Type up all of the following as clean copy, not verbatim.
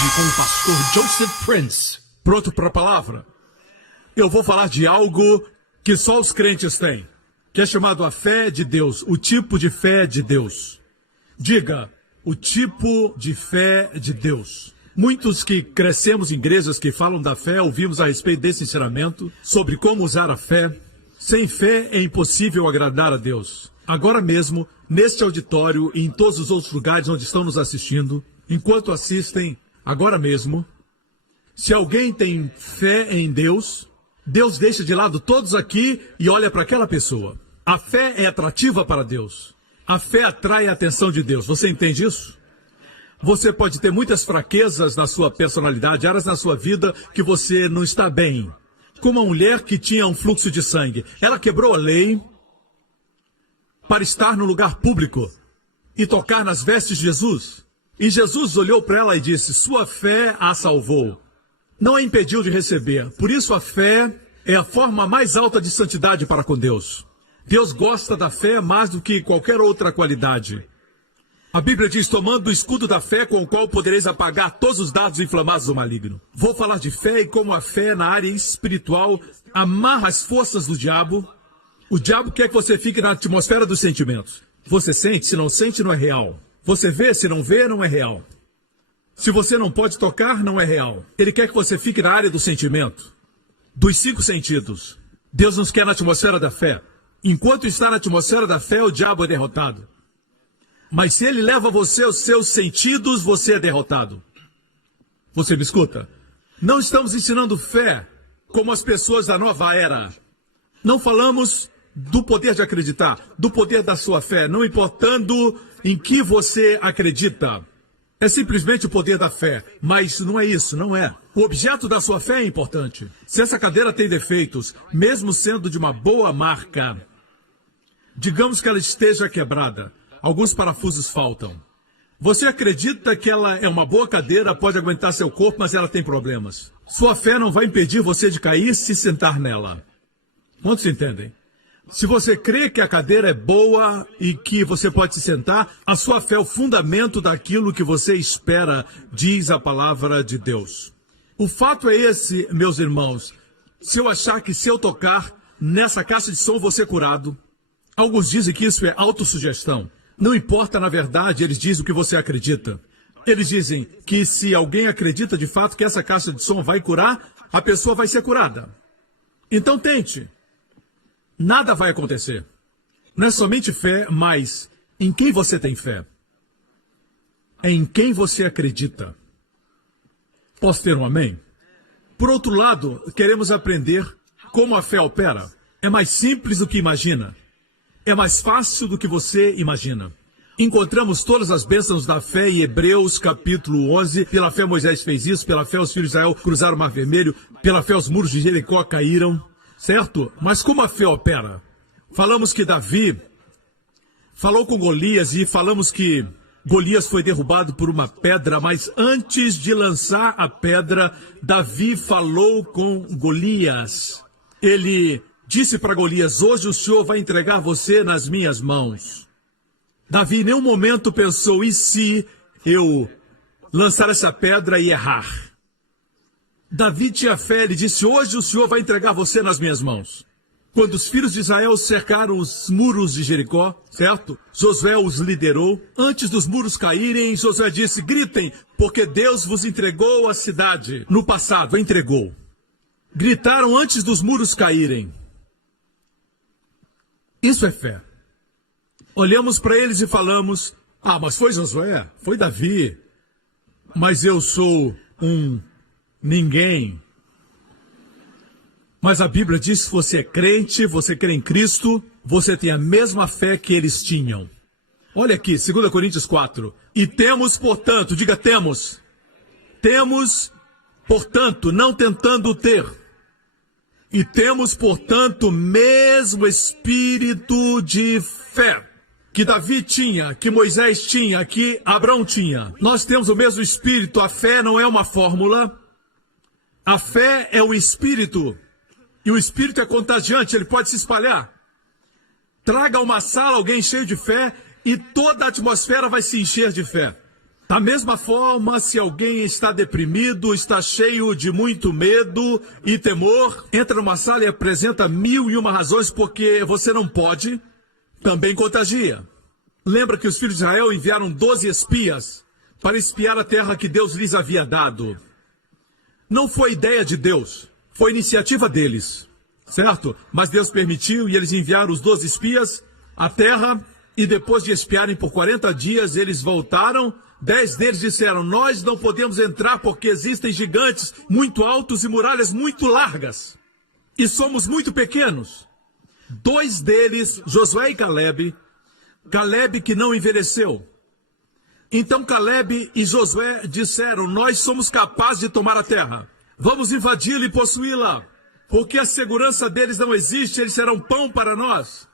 Hoje com o pastor Joseph Prince. Pronto para a palavra? Eu vou falar de algo que só os crentes têm, que é chamado a fé de Deus, o tipo de fé de Deus. Diga, o tipo de fé de Deus. Muitos que crescemos em igrejas que falam da fé, ouvimos a respeito desse ensinamento, sobre como usar a fé. Sem fé é impossível agradar a Deus. Agora mesmo, neste auditório e em todos os outros lugares onde estão nos assistindo, enquanto assistem, agora mesmo, se alguém tem fé em Deus, Deus deixa de lado todos aqui e olha para aquela pessoa. A fé é atrativa para Deus. A fé atrai a atenção de Deus. Você entende isso? Você pode ter muitas fraquezas na sua personalidade, áreas na sua vida que você não está bem. Como uma mulher que tinha um fluxo de sangue. Ela quebrou a lei para estar no lugar público e tocar nas vestes de Jesus. E Jesus olhou para ela e disse, sua fé a salvou. Não a impediu de receber. Por isso a fé é a forma mais alta de santidade para com Deus. Deus gosta da fé mais do que qualquer outra qualidade. A Bíblia diz, tomando o escudo da fé com o qual podereis apagar todos os dardos inflamados do maligno. Vou falar de fé e como a fé na área espiritual amarra as forças do diabo. O diabo quer que você fique na atmosfera dos sentimentos. Você sente, se não sente, não é real. Você vê, se não vê, não é real. Se você não pode tocar, não é real. Ele quer que você fique na área do sentimento, dos 5 sentidos. Deus nos quer na atmosfera da fé. Enquanto está na atmosfera da fé, o diabo é derrotado. Mas se ele leva você aos seus sentidos, você é derrotado. Você me escuta? Não estamos ensinando fé como as pessoas da nova era. Não falamos do poder de acreditar, do poder da sua fé, não importando em que você acredita. É simplesmente o poder da fé, mas não é isso, não é. O objeto da sua fé é importante. Se essa cadeira tem defeitos, mesmo sendo de uma boa marca, digamos que ela esteja quebrada, alguns parafusos faltam. Você acredita que ela é uma boa cadeira, pode aguentar seu corpo, mas ela tem problemas. Sua fé não vai impedir você de cair se sentar nela. Quantos entendem? Se você crê que a cadeira é boa e que você pode se sentar, a sua fé é o fundamento daquilo que você espera, diz a palavra de Deus. O fato é esse, meus irmãos, se eu achar que se eu tocar nessa caixa de som vou ser curado, alguns dizem que isso é autossugestão. Não importa, na verdade, eles dizem o que você acredita. Eles dizem que se alguém acredita de fato que essa caixa de som vai curar, a pessoa vai ser curada. Então tente. Nada vai acontecer. Não é somente fé, mas em quem você tem fé? É em quem você acredita. Posso ter um amém? Por outro lado, queremos aprender como a fé opera. É mais simples do que imagina. É mais fácil do que você imagina. Encontramos todas as bênçãos da fé em Hebreus capítulo 11. Pela fé Moisés fez isso, pela fé os filhos de Israel cruzaram o Mar Vermelho, pela fé os muros de Jericó caíram. Certo? Mas como a fé opera? Falamos que Davi falou com Golias e falamos que Golias foi derrubado por uma pedra, mas antes de lançar a pedra, Davi falou com Golias. Ele disse para Golias, hoje o Senhor vai entregar você nas minhas mãos. Davi em nenhum momento pensou, e se eu lançar essa pedra e errar? Davi tinha fé, ele disse, hoje o Senhor vai entregar você nas minhas mãos. Quando os filhos de Israel cercaram os muros de Jericó, certo? Josué os liderou. Antes dos muros caírem, Josué disse, gritem, porque Deus vos entregou a cidade. No passado, entregou. Gritaram antes dos muros caírem. Isso é fé. Olhamos para eles e falamos, mas foi Josué, foi Davi, mas eu sou ninguém. Mas a Bíblia diz que você é crente, você crê em Cristo, você tem a mesma fé que eles tinham. Olha aqui, 2 Coríntios 4. E temos, portanto, diga temos. Temos, portanto, não tentando ter. E temos, portanto, o mesmo espírito de fé que Davi tinha, que Moisés tinha, que Abraão tinha. Nós temos o mesmo espírito, a fé não é uma fórmula. A fé é o espírito, e o espírito é contagiante, ele pode se espalhar. Traga a uma sala alguém cheio de fé, e toda a atmosfera vai se encher de fé. Da mesma forma, se alguém está deprimido, está cheio de muito medo e temor, entra numa sala e apresenta 1001 razões porque você não pode, também contagia. Lembra que os filhos de Israel enviaram 12 espias para espiar a terra que Deus lhes havia dado. Não foi ideia de Deus, foi iniciativa deles, certo? Mas Deus permitiu e eles enviaram os 12 espias à terra e depois de espiarem por 40 dias, eles voltaram. 10 deles disseram, nós não podemos entrar porque existem gigantes muito altos e muralhas muito largas. E somos muito pequenos. 2 deles, Josué e Caleb que não envelheceu. Então Caleb e Josué disseram, nós somos capazes de tomar a terra. Vamos invadi-la e possuí-la. Porque a segurança deles não existe, eles serão pão para nós.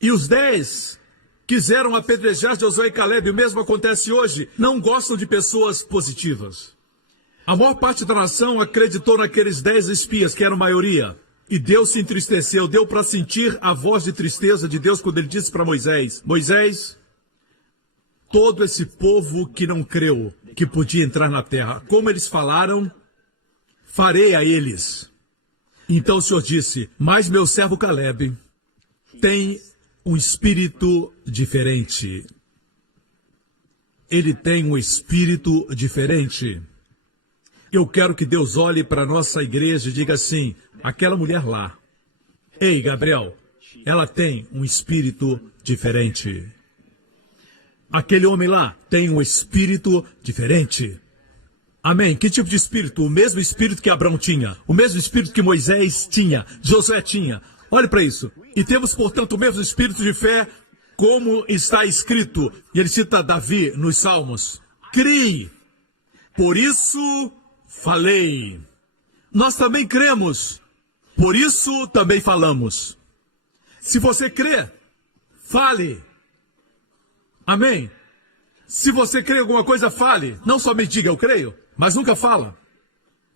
E os 10 quiseram apedrejar Josué e Caleb, o mesmo acontece hoje, não gostam de pessoas positivas. A maior parte da nação acreditou naqueles 10 espias, que eram maioria. E Deus se entristeceu, deu para sentir a voz de tristeza de Deus quando ele disse para Moisés, Moisés, todo esse povo que não creu que podia entrar na terra, como eles falaram, farei a eles. Então o Senhor disse, mas meu servo Caleb tem um espírito diferente. Ele tem um espírito diferente. Eu quero que Deus olhe para a nossa igreja e diga assim, aquela mulher lá, ei Gabriel, ela tem um espírito diferente. Aquele homem lá tem um espírito diferente. Amém? Que tipo de espírito? O mesmo espírito que Abraão tinha, o mesmo espírito que Moisés tinha, Josué tinha. Olhe para isso. E temos, portanto, o mesmo espírito de fé, como está escrito. E ele cita Davi nos Salmos. Crie. Por isso falei. Nós também cremos. Por isso também falamos. Se você crê, fale. Amém? Se você crê em alguma coisa, fale. Não somente diga eu creio, mas nunca fala.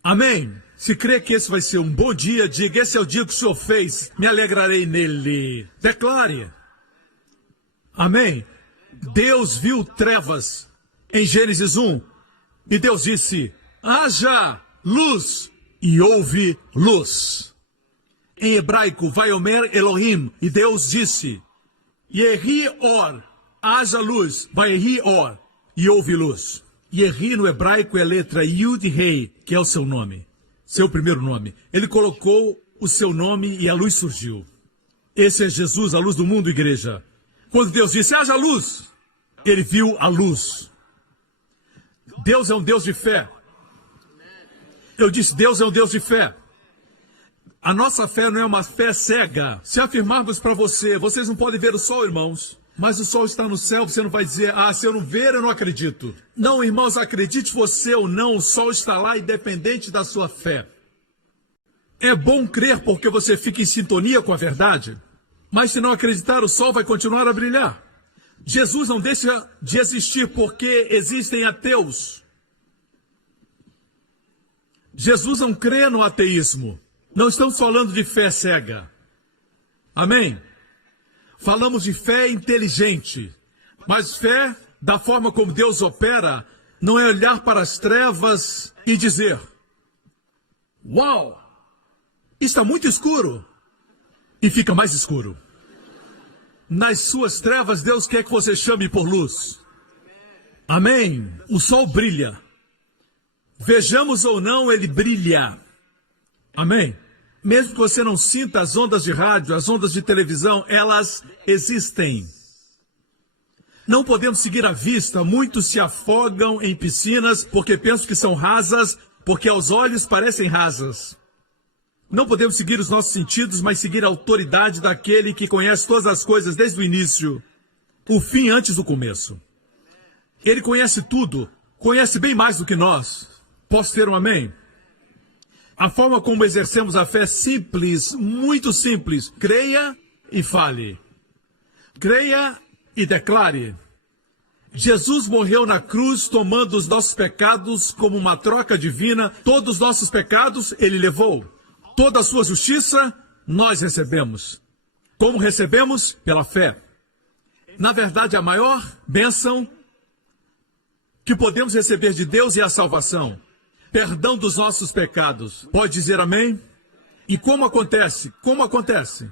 Amém? Se crê que esse vai ser um bom dia, diga, esse é o dia que o Senhor fez, me alegrarei nele. Declare. Amém? Deus viu trevas em Gênesis 1, e Deus disse, haja luz, e houve luz. Em hebraico, Vaiomer Elohim, e Deus disse, Yehi Or, haja luz, Vayehi Or, e houve luz. Yehi no hebraico é a letra Yud Rei, que é o seu nome. Seu primeiro nome. Ele colocou o seu nome e a luz surgiu. Esse é Jesus, a luz do mundo, igreja. Quando Deus disse, haja luz, ele viu a luz. Deus é um Deus de fé. Eu disse, Deus é um Deus de fé. A nossa fé não é uma fé cega. Se afirmarmos para você, vocês não podem ver o sol, irmãos, mas o sol está no céu, você não vai dizer, se eu não ver, eu não acredito. Não, irmãos, acredite você ou não, o sol está lá independente da sua fé. É bom crer porque você fica em sintonia com a verdade, mas se não acreditar, o sol vai continuar a brilhar. Jesus não deixa de existir porque existem ateus. Jesus não crê no ateísmo. Não estamos falando de fé cega. Amém? Falamos de fé inteligente, mas fé, da forma como Deus opera, não é olhar para as trevas e dizer, uau, está muito escuro, e fica mais escuro. Nas suas trevas, Deus quer que você chame por luz. Amém? O sol brilha. Vejamos ou não, ele brilha. Amém? Mesmo que você não sinta as ondas de rádio, as ondas de televisão, elas existem. Não podemos seguir à vista. Muitos se afogam em piscinas porque pensam que são rasas, porque aos olhos parecem rasas. Não podemos seguir os nossos sentidos, mas seguir a autoridade daquele que conhece todas as coisas desde o início, o fim antes do começo. Ele conhece tudo, conhece bem mais do que nós. Posso ter um amém? A forma como exercemos a fé é simples, muito simples. Creia e fale. Creia e declare. Jesus morreu na cruz tomando os nossos pecados como uma troca divina. Todos os nossos pecados ele levou. Toda a sua justiça nós recebemos. Como recebemos? Pela fé. Na verdade, a maior bênção que podemos receber de Deus é a salvação, perdão dos nossos pecados. Pode dizer amém? E como acontece? Como acontece?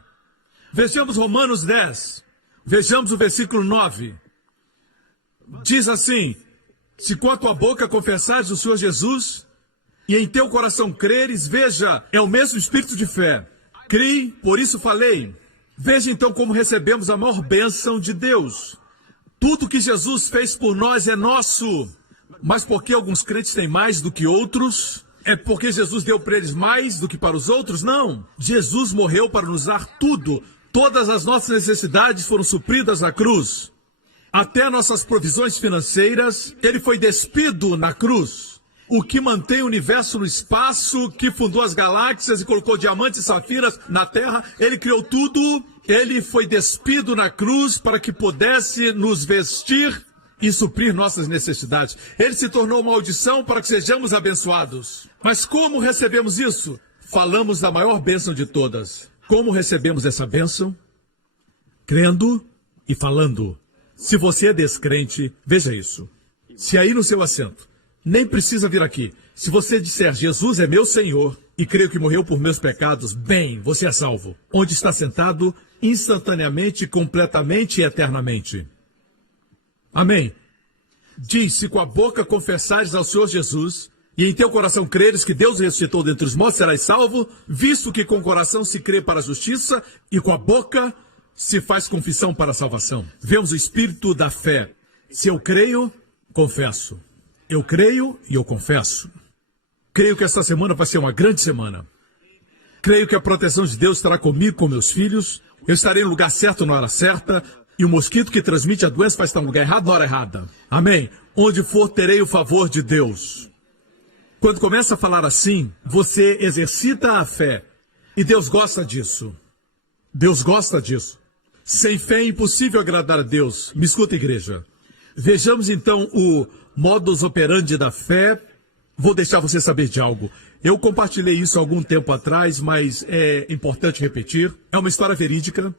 Vejamos Romanos 10, vejamos o versículo 9. Diz assim: se com a tua boca confessares o Senhor Jesus, e em teu coração creres, veja, é o mesmo espírito de fé. Criei, por isso falei. Veja então como recebemos a maior bênção de Deus. Tudo que Jesus fez por nós é nosso. Mas por que alguns crentes têm mais do que outros? É porque Jesus deu para eles mais do que para os outros? Não. Jesus morreu para nos dar tudo. Todas as nossas necessidades foram supridas na cruz. Até nossas provisões financeiras, ele foi despido na cruz. O que mantém o universo no espaço, que fundou as galáxias e colocou diamantes e safiras na terra, ele criou tudo. Ele foi despido na cruz para que pudesse nos vestir e suprir nossas necessidades. Ele se tornou maldição para que sejamos abençoados. Mas como recebemos isso? Falamos da maior bênção de todas. Como recebemos essa bênção? Crendo e falando. Se você é descrente, veja isso. Se aí no seu assento, nem precisa vir aqui. Se você disser, Jesus é meu Senhor e creio que morreu por meus pecados, bem, você é salvo. Onde está sentado, instantaneamente, completamente e eternamente. Amém. Diz, se com a boca confessares ao Senhor Jesus, e em teu coração creres que Deus ressuscitou dentre os mortos, serás salvo, visto que com o coração se crê para a justiça, e com a boca se faz confissão para a salvação. Vemos o espírito da fé. Se eu creio, confesso. Eu creio e eu confesso. Creio que esta semana vai ser uma grande semana. Creio que a proteção de Deus estará comigo, com meus filhos. Eu estarei no lugar certo na hora certa. E o mosquito que transmite a doença vai estar no lugar errado na hora errada. Amém. Onde for, terei o favor de Deus. Quando começa a falar assim, você exercita a fé. E Deus gosta disso. Deus gosta disso. Sem fé é impossível agradar a Deus. Me escuta, igreja. Vejamos então o modus operandi da fé. Vou deixar você saber de algo. Eu compartilhei isso há algum tempo atrás, mas é importante repetir. É uma história verídica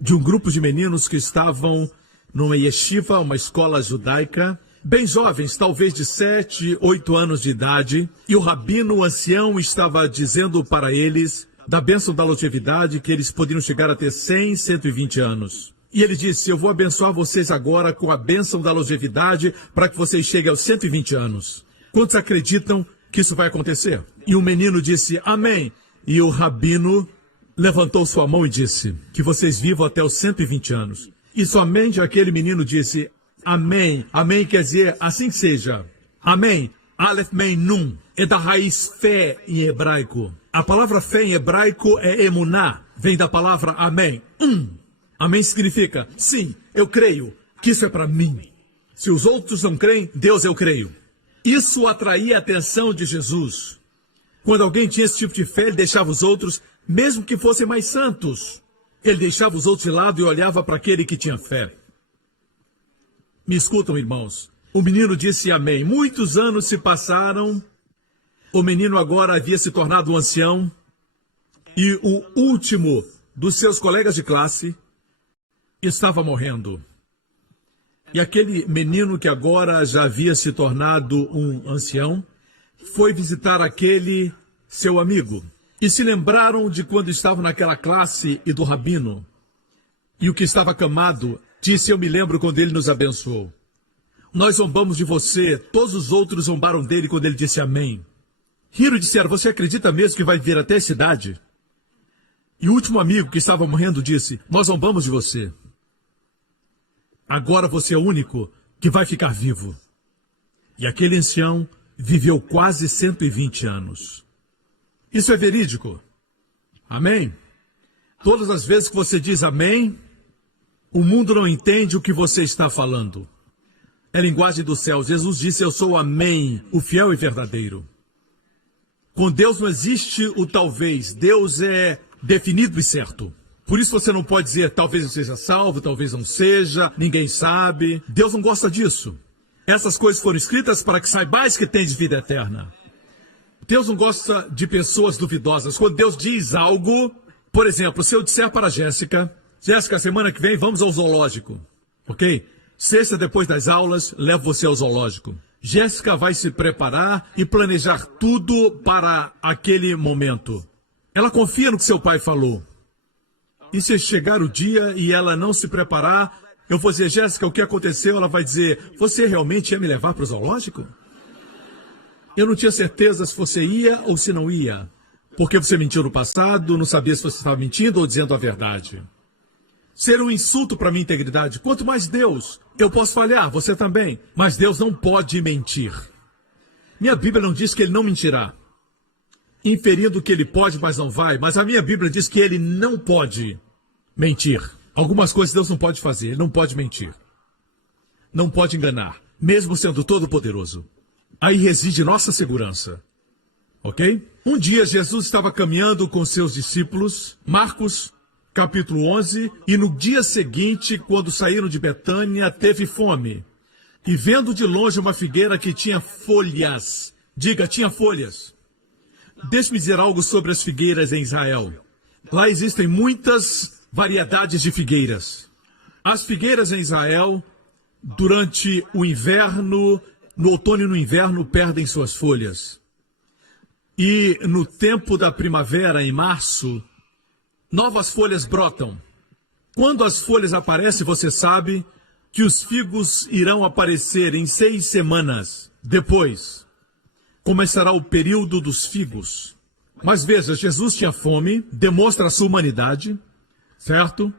de um grupo de meninos que estavam numa yeshiva, uma escola judaica, bem jovens, talvez de 7, 8 anos de idade, e o rabino, o ancião, estava dizendo para eles da bênção da longevidade, que eles poderiam chegar a ter 100, 120 anos. E ele disse, eu vou abençoar vocês agora com a bênção da longevidade para que vocês cheguem aos 120 anos. Quantos acreditam que isso vai acontecer? E o menino disse, amém. E o rabino levantou sua mão e disse, que vocês vivam até os 120 anos. E somente aquele menino disse, amém. Amém quer dizer, assim seja. Amém. Aleph Mem Nun. É da raiz fé em hebraico. A palavra fé em hebraico é emuná. Vem da palavra amém. Amém significa, sim, eu creio que isso é para mim. Se os outros não creem, Deus eu creio. Isso atraía a atenção de Jesus. Quando alguém tinha esse tipo de fé, ele deixava os outros, mesmo que fossem mais santos. Ele deixava os outros de lado e olhava para aquele que tinha fé. Me escutam, irmãos. O menino disse amém. Muitos anos se passaram. O menino agora havia se tornado um ancião. E o último dos seus colegas de classe estava morrendo. E aquele menino que agora já havia se tornado um ancião, foi visitar aquele seu amigo. E se lembraram de quando estavam naquela classe e do rabino. E o que estava acamado disse, eu me lembro quando ele nos abençoou. Nós zombamos de você, todos os outros zombaram dele quando ele disse amém. Riram e disseram, você acredita mesmo que vai vir até a cidade? E o último amigo que estava morrendo disse, nós zombamos de você. Agora você é o único que vai ficar vivo. E aquele ancião viveu quase 120 anos. Isso é verídico. Amém? Todas as vezes que você diz amém, o mundo não entende o que você está falando. É linguagem do céu. Jesus disse, eu sou o amém, o fiel e verdadeiro. Com Deus não existe o talvez. Deus é definido e certo. Por isso você não pode dizer, talvez eu seja salvo, talvez não seja, ninguém sabe. Deus não gosta disso. Essas coisas foram escritas para que saibais que tens vida eterna. Deus não gosta de pessoas duvidosas. Quando Deus diz algo, por exemplo, se eu disser para a Jéssica, Jéssica, semana que vem vamos ao zoológico, ok? Sexta, depois das aulas, levo você ao zoológico. Jéssica vai se preparar e planejar tudo para aquele momento. Ela confia no que seu pai falou. E se chegar o dia e ela não se preparar, eu vou dizer, Jéssica, o que aconteceu? Ela vai dizer, você realmente ia me levar para o zoológico? Eu não tinha certeza se você ia ou se não ia. Porque você mentiu no passado, não sabia se você estava mentindo ou dizendo a verdade. Ser um insulto para minha integridade. Quanto mais Deus, eu posso falhar, você também. Mas Deus não pode mentir. Minha Bíblia não diz que ele não mentirá. Inferindo que ele pode, mas não vai. Mas a minha Bíblia diz que ele não pode mentir. Algumas coisas Deus não pode fazer. Ele não pode mentir. Não pode enganar. Mesmo sendo todo-poderoso. Aí reside nossa segurança. Ok? Um dia Jesus estava caminhando com seus discípulos. Marcos capítulo 11, e no dia seguinte, quando saíram de Betânia, teve fome. E vendo de longe uma figueira que tinha folhas, diga, tinha folhas. Deixe-me dizer algo sobre as figueiras em Israel. Lá existem muitas variedades de figueiras. As figueiras em Israel, durante o inverno, no outono e no inverno, perdem suas folhas. E no tempo da primavera, em março, novas folhas brotam. Quando as folhas aparecem, você sabe que os figos irão aparecer em 6 semanas. Depois, começará o período dos figos. Mas veja, Jesus tinha fome, demonstra a sua humanidade, certo?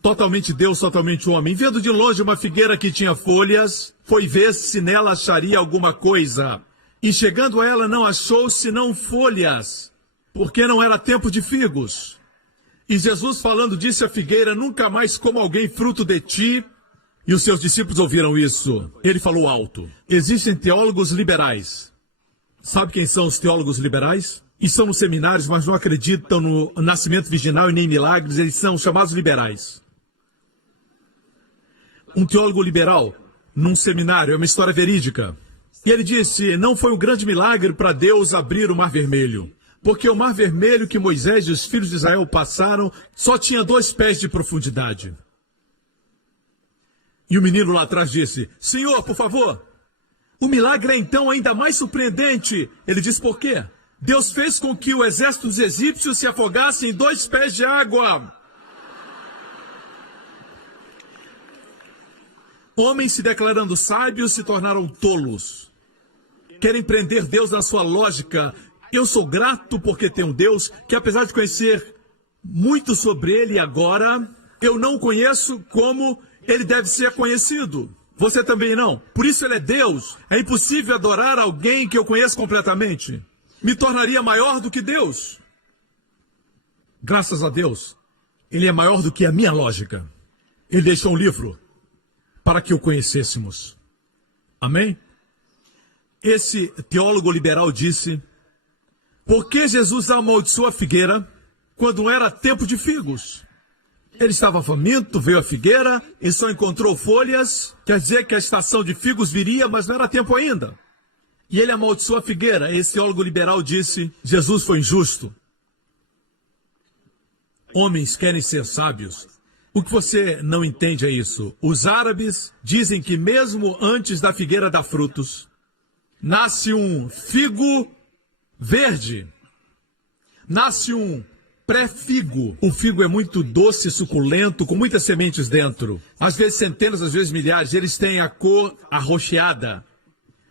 Totalmente Deus, totalmente homem. Vendo de longe uma figueira que tinha folhas, foi ver se nela acharia alguma coisa. E chegando a ela não achou senão folhas, porque não era tempo de figos. E Jesus falando disse à figueira, nunca mais coma alguém fruto de ti. E os seus discípulos ouviram isso. Ele falou alto. Existem teólogos liberais. Sabe quem são os teólogos liberais? Estão nos seminários, mas não acreditam no nascimento virginal e nem milagres. Eles são chamados liberais. Um teólogo liberal, num seminário, é uma história verídica. E ele disse, não foi um grande milagre para Deus abrir o Mar Vermelho. Porque o Mar Vermelho que Moisés e os filhos de Israel passaram só tinha 2 pés de profundidade. E o menino lá atrás disse, Senhor, por favor, o milagre é então ainda mais surpreendente. Ele disse, por quê? Deus fez com que o exército dos egípcios se afogasse em 2 pés de água. Homens se declarando sábios se tornaram tolos. Querem prender Deus na sua lógica. Eu sou grato porque tenho um Deus que, apesar de conhecer muito sobre ele agora, eu não o conheço como ele deve ser conhecido. Você também não. Por isso ele é Deus. É impossível adorar alguém que eu conheço completamente. Me tornaria maior do que Deus. Graças a Deus, ele é maior do que a minha lógica. Ele deixou um livro para que o conhecêssemos. Amém? Esse teólogo liberal disse, por que Jesus amaldiçoou a figueira quando não era tempo de figos? Ele estava faminto, veio a figueira e só encontrou folhas. Quer dizer que a estação de figos viria, mas não era tempo ainda. E ele amaldiçoou a figueira. Esse teólogo liberal disse, Jesus foi injusto. Homens querem ser sábios. O que você não entende é isso. Os árabes dizem que mesmo antes da figueira dar frutos, nasce um figo verde. Nasce um pré-figo. O figo é muito doce, suculento, com muitas sementes dentro. Às vezes centenas, às vezes milhares. Eles têm a cor arroxeada.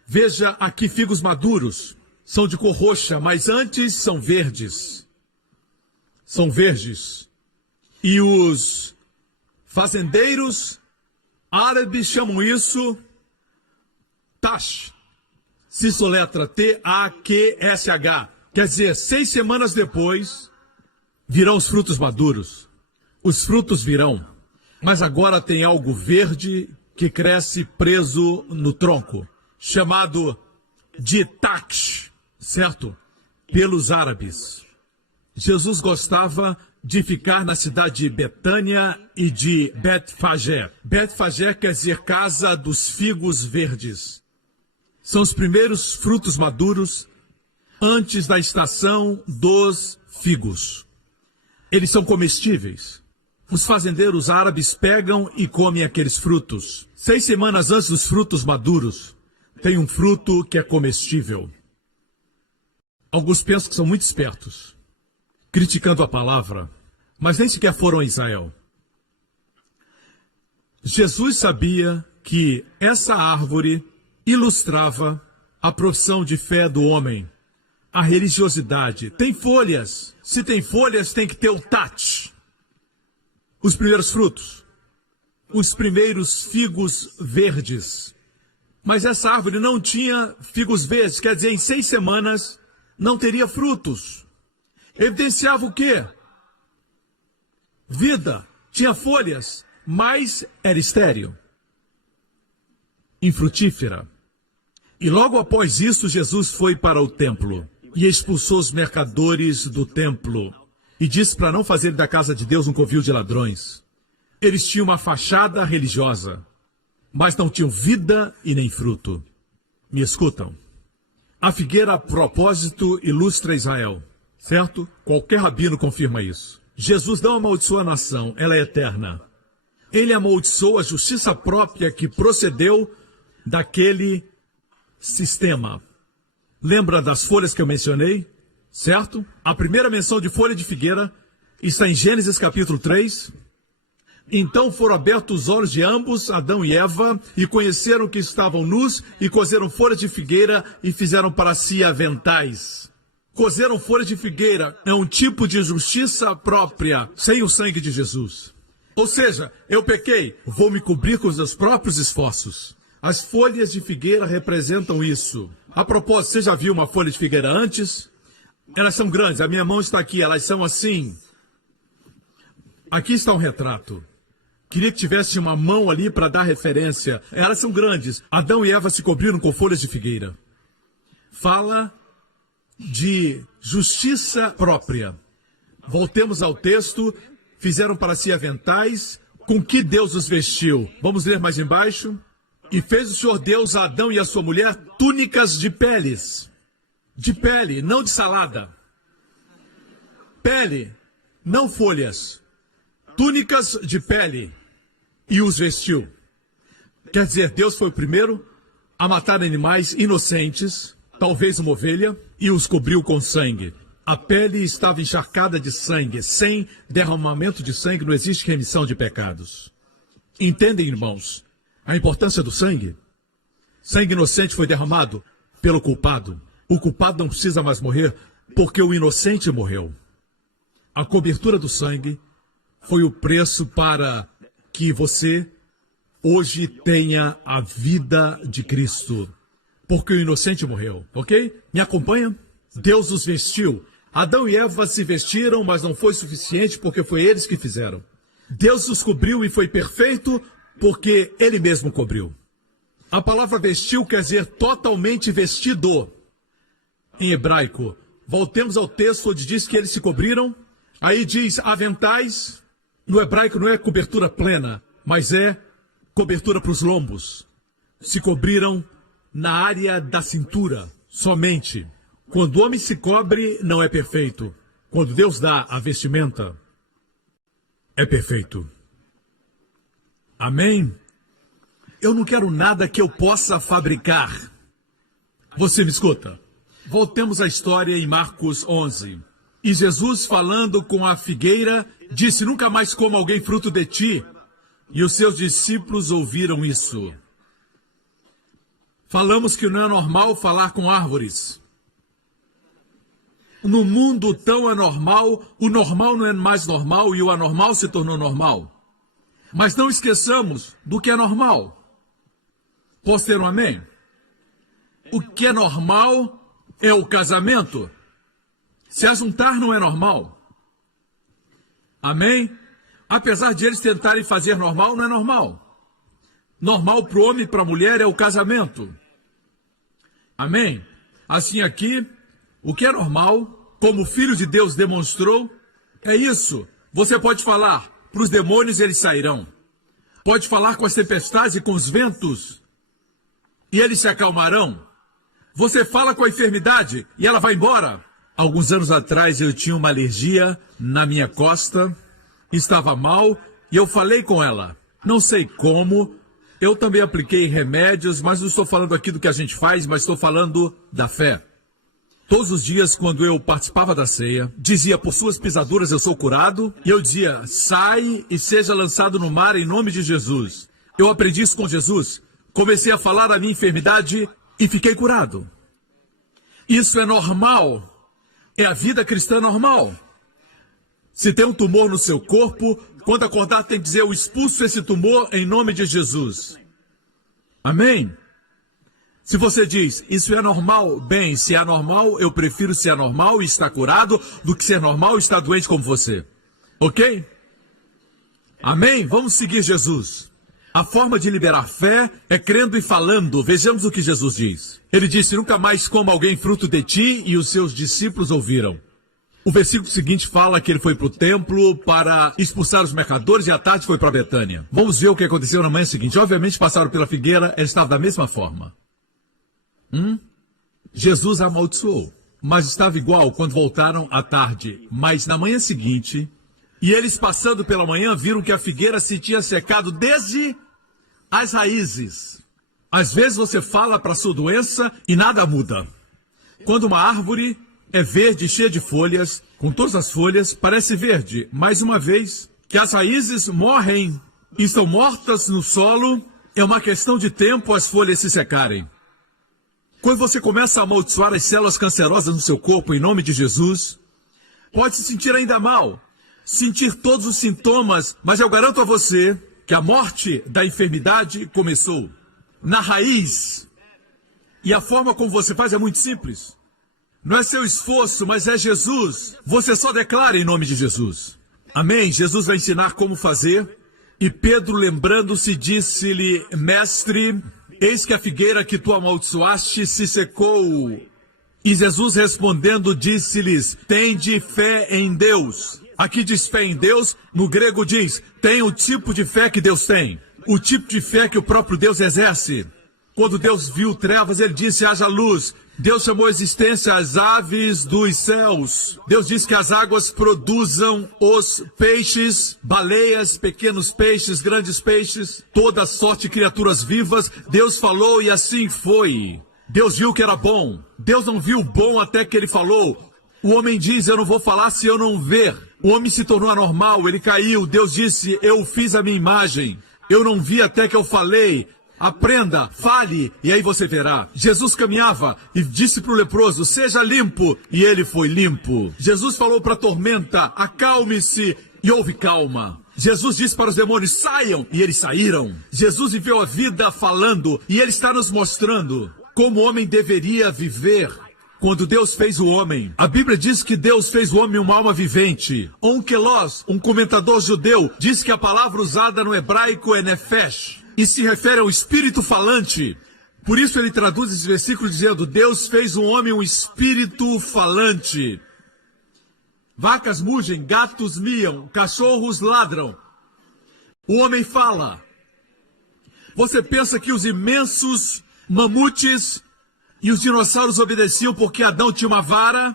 Veja aqui figos maduros. São de cor roxa, mas antes são verdes. São verdes. E os fazendeiros árabes chamam isso tash. Se soletra T-A-Q-S-H. Quer dizer, 6 semanas depois, virão os frutos maduros. Os frutos virão. Mas agora tem algo verde que cresce preso no tronco, chamado de taksh, certo? Pelos árabes. Jesus gostava de ficar na cidade de Betânia e de Betfagé. Betfagé quer dizer casa dos figos verdes. São os primeiros frutos maduros antes da estação dos figos. Eles são comestíveis. Os fazendeiros árabes pegam e comem aqueles frutos. 6 semanas antes dos frutos maduros, tem um fruto que é comestível. Alguns pensam que são muito espertos, criticando a palavra, mas nem sequer foram a Israel. Jesus sabia que essa árvore ilustrava a profissão de fé do homem, a religiosidade. Tem folhas. Se tem folhas, tem que ter o tat. Os primeiros frutos. Os primeiros figos verdes. Mas essa árvore não tinha figos verdes, quer dizer, em 6 semanas não teria frutos. Evidenciava o quê? Vida. Tinha folhas, mas era estéril. Infrutífera. E logo após isso, Jesus foi para o templo e expulsou os mercadores do templo e disse para não fazer da casa de Deus um covil de ladrões. Eles tinham uma fachada religiosa, mas não tinham vida e nem fruto. Me escutam? A figueira, a propósito, ilustra Israel, certo? Qualquer rabino confirma isso. Jesus não amaldiçoou a nação, ela é eterna. Ele amaldiçoou a justiça própria que procedeu daquele sistema. Lembra das folhas que eu mencionei? Certo? A primeira menção de folha de figueira está em Gênesis capítulo 3. Então foram abertos os olhos de ambos, Adão e Eva, e conheceram que estavam nus, e cozeram folhas de figueira e fizeram para si aventais. Cozeram folhas de figueira é um tipo de justiça própria, sem o sangue de Jesus. Ou seja, eu pequei, vou me cobrir com os meus próprios esforços. As folhas de figueira representam isso. A propósito, você já viu uma folha de figueira antes? Elas são grandes, a minha mão está aqui, elas são assim. Aqui está um retrato. Queria que tivesse uma mão ali para dar referência. Elas são grandes. Adão e Eva se cobriram com folhas de figueira. Fala de justiça própria. Voltemos ao texto. Fizeram para si aventais. Com que Deus os vestiu? Vamos ler mais embaixo. E fez o Senhor Deus a Adão e a sua mulher túnicas de peles. De pele, não de salada. Pele, não folhas. Túnicas de pele. E os vestiu. Quer dizer, Deus foi o primeiro a matar animais inocentes, talvez uma ovelha, e os cobriu com sangue. A pele estava encharcada de sangue. Sem derramamento de sangue não existe remissão de pecados. Entendem, irmãos, a importância do sangue? Sangue inocente foi derramado pelo culpado. O culpado não precisa mais morrer porque o inocente morreu. A cobertura do sangue foi o preço para que você hoje tenha a vida de Cristo. Porque o inocente morreu, ok? Me acompanha? Deus os vestiu. Adão e Eva se vestiram, mas não foi suficiente porque foi eles que fizeram. Deus os cobriu e foi perfeito porque Ele mesmo cobriu. A palavra vestiu quer dizer totalmente vestido. Em hebraico, voltemos ao texto onde diz que eles se cobriram. Aí diz aventais. No hebraico não é cobertura plena, mas é cobertura para os lombos. Se cobriram na área da cintura, somente. Quando o homem se cobre, não é perfeito. Quando Deus dá a vestimenta, é perfeito. Amém? Eu não quero nada que eu possa fabricar. Você me escuta? Voltemos à história em Marcos 11. E Jesus, falando com a figueira, disse, nunca mais coma alguém fruto de ti. E os seus discípulos ouviram isso. Falamos que não é normal falar com árvores. No mundo tão anormal, o normal não é mais normal e o anormal se tornou normal. Mas não esqueçamos do que é normal. Posso ter um amém? O que é normal é o casamento. Se ajuntar não é normal. Amém? Apesar de eles tentarem fazer normal, não é normal. Normal para o homem e para a mulher é o casamento. Amém? Assim aqui, o que é normal, como o Filho de Deus demonstrou, é isso. Você pode falar, para os demônios eles sairão. Pode falar com as tempestades e com os ventos, e eles se acalmarão. Você fala com a enfermidade e ela vai embora. Alguns anos atrás eu tinha uma alergia na minha costa estava mal e eu falei com ela. Não sei como, eu também apliquei remédios, mas não estou falando aqui do que a gente faz, mas estou falando da fé. Todos os dias, quando eu participava da ceia, dizia, por suas pisaduras eu sou curado, e eu dizia, sai e seja lançado no mar em nome de Jesus. Eu aprendi isso com Jesus, comecei a falar da minha enfermidade e fiquei curado. Isso é normal, é a vida cristã normal. Se tem um tumor no seu corpo, quando acordar tem que dizer, eu expulso esse tumor em nome de Jesus. Amém? Se você diz, isso é normal, bem, se é anormal, eu prefiro ser anormal e estar curado do que ser normal e estar doente como você. Ok? Amém? Vamos seguir Jesus. A forma de liberar fé é crendo e falando. Vejamos o que Jesus diz. Ele disse, nunca mais coma alguém fruto de ti, e os seus discípulos ouviram. O versículo seguinte fala que ele foi para o templo para expulsar os mercadores e à tarde foi para Betânia. Vamos ver o que aconteceu na manhã seguinte. Obviamente passaram pela figueira, ele estava da mesma forma. Jesus amaldiçoou, mas estava igual quando voltaram à tarde. Mas na manhã seguinte, e eles passando pela manhã, viram que a figueira se tinha secado desde as raízes. Às vezes você fala para a sua doença e nada muda. Quando uma árvore é verde, cheia de folhas, com todas as folhas, parece verde. Mais uma vez, que as raízes morrem e estão mortas no solo, é uma questão de tempo as folhas se secarem. Quando você começa a amaldiçoar as células cancerosas no seu corpo em nome de Jesus, pode se sentir ainda mal, sentir todos os sintomas, mas eu garanto a você que a morte da enfermidade começou na raiz. E a forma como você faz é muito simples. Não é seu esforço, mas é Jesus. Você só declara em nome de Jesus. Amém? Jesus vai ensinar como fazer. E Pedro, lembrando-se, disse-lhe, mestre, eis que a figueira que tu amaldiçoaste se secou. E Jesus respondendo disse-lhes, tende fé em Deus. Aqui diz fé em Deus, no grego diz, tem o tipo de fé que Deus tem. O tipo de fé que o próprio Deus exerce. Quando Deus viu trevas, ele disse, haja luz. Deus chamou à existência as aves dos céus. Deus diz que as águas produzam os peixes, baleias, pequenos peixes, grandes peixes, toda sorte de criaturas vivas. Deus falou e assim foi. Deus viu que era bom. Deus não viu bom até que ele falou. O homem diz, eu não vou falar se eu não ver. O homem se tornou anormal, ele caiu. Deus disse, eu fiz a minha imagem. Eu não vi até que eu falei. Aprenda, fale, e aí você verá. Jesus caminhava e disse para o leproso, seja limpo, e ele foi limpo. Jesus falou para a tormenta, acalme-se, e houve calma. Jesus disse para os demônios, saiam, e eles saíram. Jesus viveu a vida falando, e ele está nos mostrando como o homem deveria viver. Quando Deus fez o homem, a Bíblia diz que Deus fez o homem uma alma vivente. Onkelos, um comentador judeu, diz que a palavra usada no hebraico é nefesh. E se refere ao espírito falante. Por isso ele traduz esse versículo dizendo, Deus fez o homem um espírito falante. Vacas mugem, gatos miam, cachorros ladram. O homem fala. Você pensa que os imensos mamutes e os dinossauros obedeciam porque Adão tinha uma vara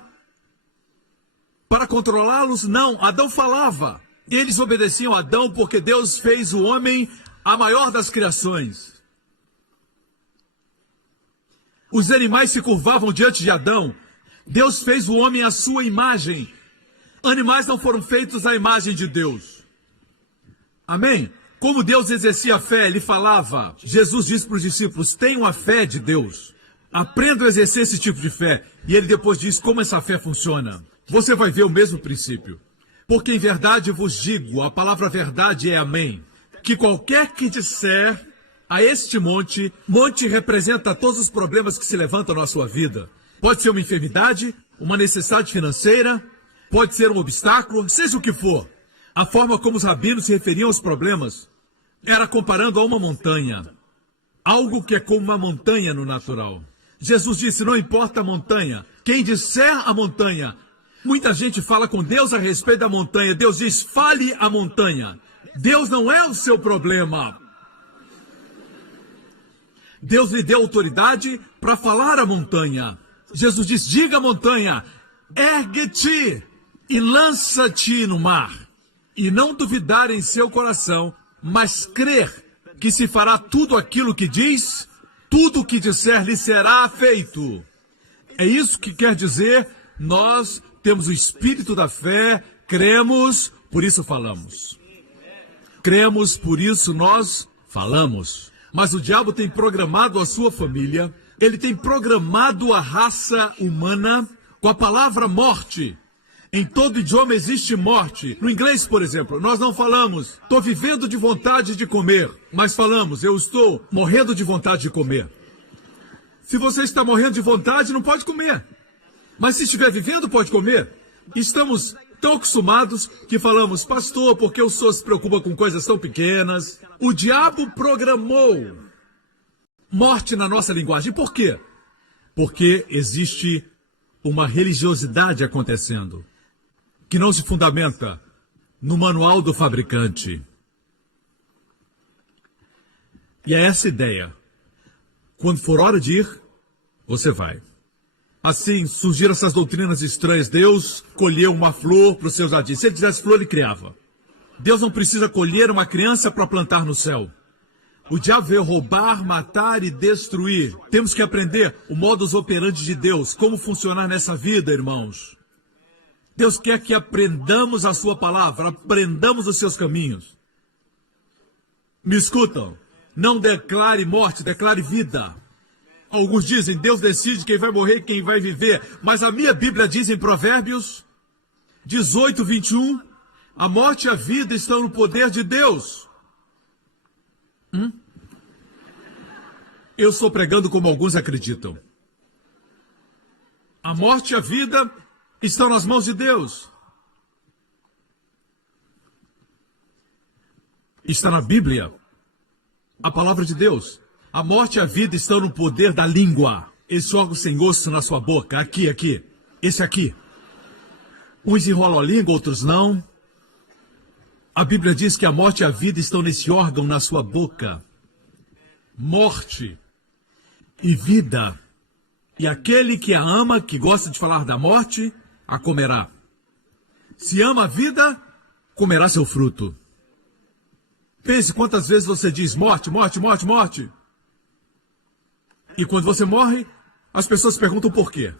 para controlá-los? Não, Adão falava. Eles obedeciam a Adão porque Deus fez o homem a maior das criações. Os animais se curvavam diante de Adão. Deus fez o homem à sua imagem. Animais não foram feitos à imagem de Deus. Amém? Como Deus exercia a fé, ele falava. Jesus disse para os discípulos, tenham a fé de Deus. Aprendam a exercer esse tipo de fé. E ele depois diz como essa fé funciona. Você vai ver o mesmo princípio. Porque em verdade vos digo, a palavra verdade é amém. Que qualquer que disser a este monte, monte representa todos os problemas que se levantam na sua vida. Pode ser uma enfermidade, uma necessidade financeira, pode ser um obstáculo, seja o que for. A forma como os rabinos se referiam aos problemas era comparando a uma montanha. Algo que é como uma montanha no natural. Jesus disse, não importa a montanha, quem disser a montanha. Muita gente fala com Deus a respeito da montanha. Deus diz, fale a montanha. Deus não é o seu problema. Deus lhe deu autoridade para falar à montanha. Jesus diz, diga à montanha, ergue-te e lança-te no mar. e não duvidar em seu coração, mas crer que se fará tudo aquilo que diz, tudo o que disser lhe será feito. É isso que quer dizer, nós temos o espírito da fé, cremos, por isso falamos. Cremos, por isso nós falamos. Mas o diabo tem programado a sua família, ele tem programado a raça humana com a palavra morte. Em todo idioma existe morte. No inglês, por exemplo, nós não falamos, estou vivendo de vontade de comer, mas falamos, eu estou morrendo de vontade de comer. Se você está morrendo de vontade, não pode comer. Mas se estiver vivendo, pode comer. Estamos tão acostumados que falamos, pastor, porque o senhor se preocupa com coisas tão pequenas? O diabo programou morte na nossa linguagem. Por quê? Porque existe uma religiosidade acontecendo que não se fundamenta no manual do fabricante. E é essa ideia. Quando for hora de ir, você vai. Assim surgiram essas doutrinas estranhas. Deus colheu uma flor para o seu jardim. Se ele tivesse flor, ele criava. Deus não precisa colher uma criança para plantar no céu. O diabo veio roubar, matar e destruir. Temos que aprender o modus operandi de Deus, como funcionar nessa vida, irmãos. Deus quer que aprendamos a sua palavra, aprendamos os seus caminhos. Me escutam, não declare morte, declare vida. Alguns dizem, Deus decide quem vai morrer e quem vai viver. Mas a minha Bíblia diz em Provérbios 18, 21, a morte e a vida estão no poder de Deus. Eu estou pregando como alguns acreditam. A morte e a vida estão nas mãos de Deus. Está na Bíblia, a palavra de Deus. A morte e a vida estão no poder da língua. Esse órgão sem osso na sua boca. Aqui. Esse aqui. Uns enrolam a língua, outros não. A Bíblia diz que a morte e a vida estão nesse órgão na sua boca. Morte e vida. E aquele que a ama, que gosta de falar da morte, a comerá. Se ama a vida, comerá seu fruto. Pense quantas vezes você diz morte, morte, morte, morte. E quando você morre, as pessoas perguntam por quê.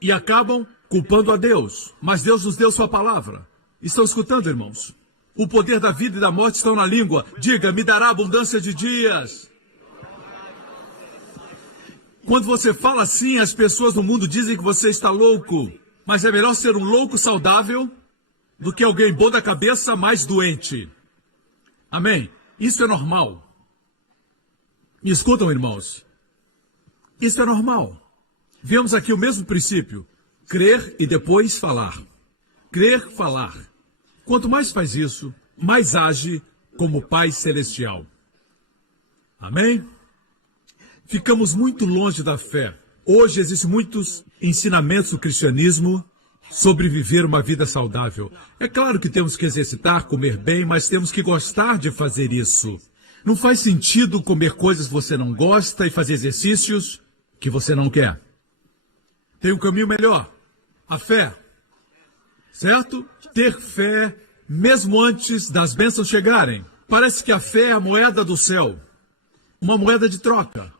E acabam culpando a Deus. Mas Deus nos deu sua palavra. Estão escutando, irmãos? O poder da vida e da morte estão na língua. Diga, me dará abundância de dias. Quando você fala assim, as pessoas no mundo dizem que você está louco. Mas é melhor ser um louco saudável do que alguém bom da cabeça, mais doente. Amém? Isso é normal. Me escutam, irmãos? Isso é normal. Vemos aqui o mesmo princípio. Crer e depois falar. Crer, falar. Quanto mais faz isso, mais age como Pai Celestial. Amém? Ficamos muito longe da fé. Hoje existem muitos ensinamentos do cristianismo sobre viver uma vida saudável. É claro que temos que exercitar, comer bem, mas temos que gostar de fazer isso. Não faz sentido comer coisas que você não gosta e fazer exercícios que você não quer. Tem um caminho melhor. A fé. Certo? Ter fé mesmo antes das bênçãos chegarem. Parece que a fé é a moeda do céu. Uma moeda de troca.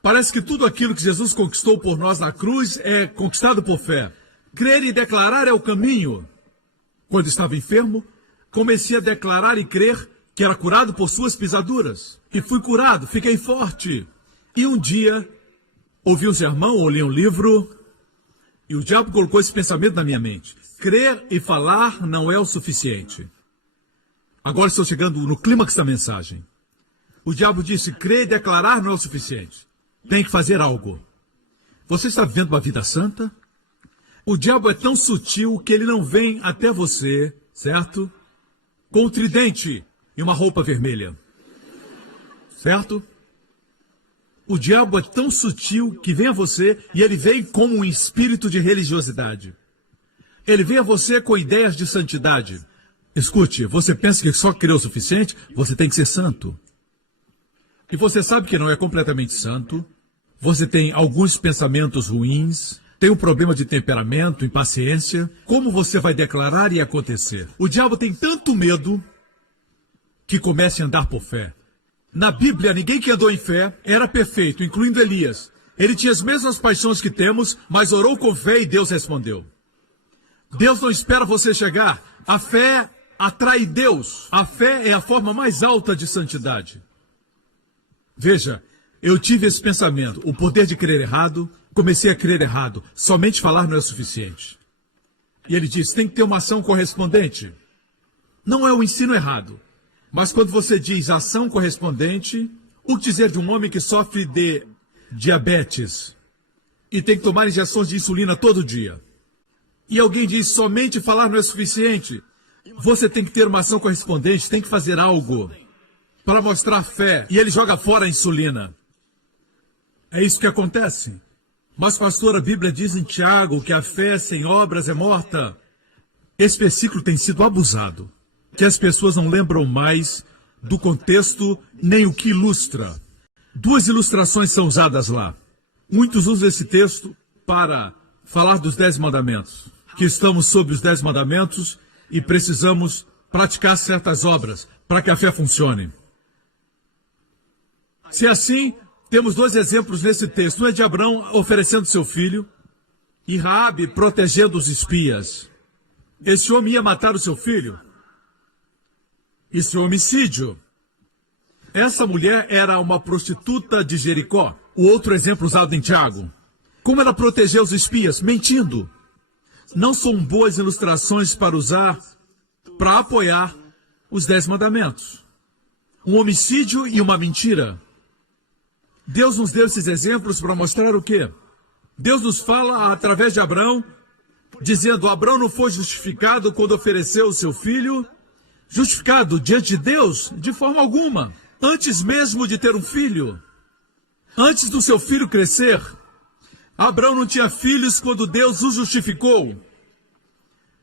Parece que tudo aquilo que Jesus conquistou por nós na cruz é conquistado por fé. Crer e declarar é o caminho. Quando estava enfermo, comecei a declarar e crer que era curado por suas pisaduras. E fui curado, fiquei forte. E um dia, ouvi um sermão ou li um livro, e o diabo colocou esse pensamento na minha mente. Crer e falar não é o suficiente. Agora estou chegando no clímax da mensagem. O diabo disse, crer e declarar não é o suficiente. Tem que fazer algo. Você está vivendo uma vida santa? O diabo é tão sutil que ele não vem até você, certo? Com um tridente e uma roupa vermelha. Certo? O diabo é tão sutil que vem a você e ele vem como um espírito de religiosidade. Ele vem a você com ideias de santidade. Escute, você pensa que só crê o suficiente? Você tem que ser santo. E você sabe que não é completamente santo. Você tem alguns pensamentos ruins. tem um problema de temperamento, impaciência, como você vai declarar e acontecer? O diabo tem tanto medo que comece a andar por fé. Na Bíblia, ninguém que andou em fé era perfeito, incluindo Elias. Ele tinha as mesmas paixões que temos, mas orou com fé e Deus respondeu. Deus não espera você chegar. A fé atrai Deus. A fé é a forma mais alta de santidade. Veja, eu tive esse pensamento, o poder de crer errado, comecei a crer errado, somente falar não é suficiente. E ele disse, tem que ter uma ação correspondente. Não é o ensino errado, mas quando você diz ação correspondente, o que dizer de um homem que sofre de diabetes e tem que tomar injeções de insulina todo dia? E alguém diz, somente falar não é suficiente. Você tem que ter uma ação correspondente, tem que fazer algo para mostrar fé. E ele joga fora a insulina. É isso que acontece. Mas, pastor, a Bíblia diz em Tiago que a fé sem obras é morta. Esse versículo tem sido abusado, que as pessoas não lembram mais do contexto nem o que ilustra. Duas ilustrações são usadas lá. Muitos usam esse texto para falar dos 10 mandamentos, que estamos sob os 10 mandamentos e precisamos praticar certas obras para que a fé funcione. Se é assim, temos dois exemplos nesse texto. Um é de Abrão oferecendo seu filho e Raabe protegendo os espias. Esse homem ia matar o seu filho. Isso é homicídio. Essa mulher era uma prostituta de Jericó. O outro exemplo usado em Tiago. Como ela protegeu os espias? Mentindo. Não são boas ilustrações para usar, para apoiar os 10 mandamentos. Um homicídio e uma mentira. Deus nos deu esses exemplos para mostrar o quê? Deus nos fala através de Abrão, dizendo, Abrão não foi justificado quando ofereceu o seu filho. Justificado diante de Deus? De forma alguma. Antes mesmo de ter um filho. Antes do seu filho crescer. Abrão não tinha filhos quando Deus o justificou.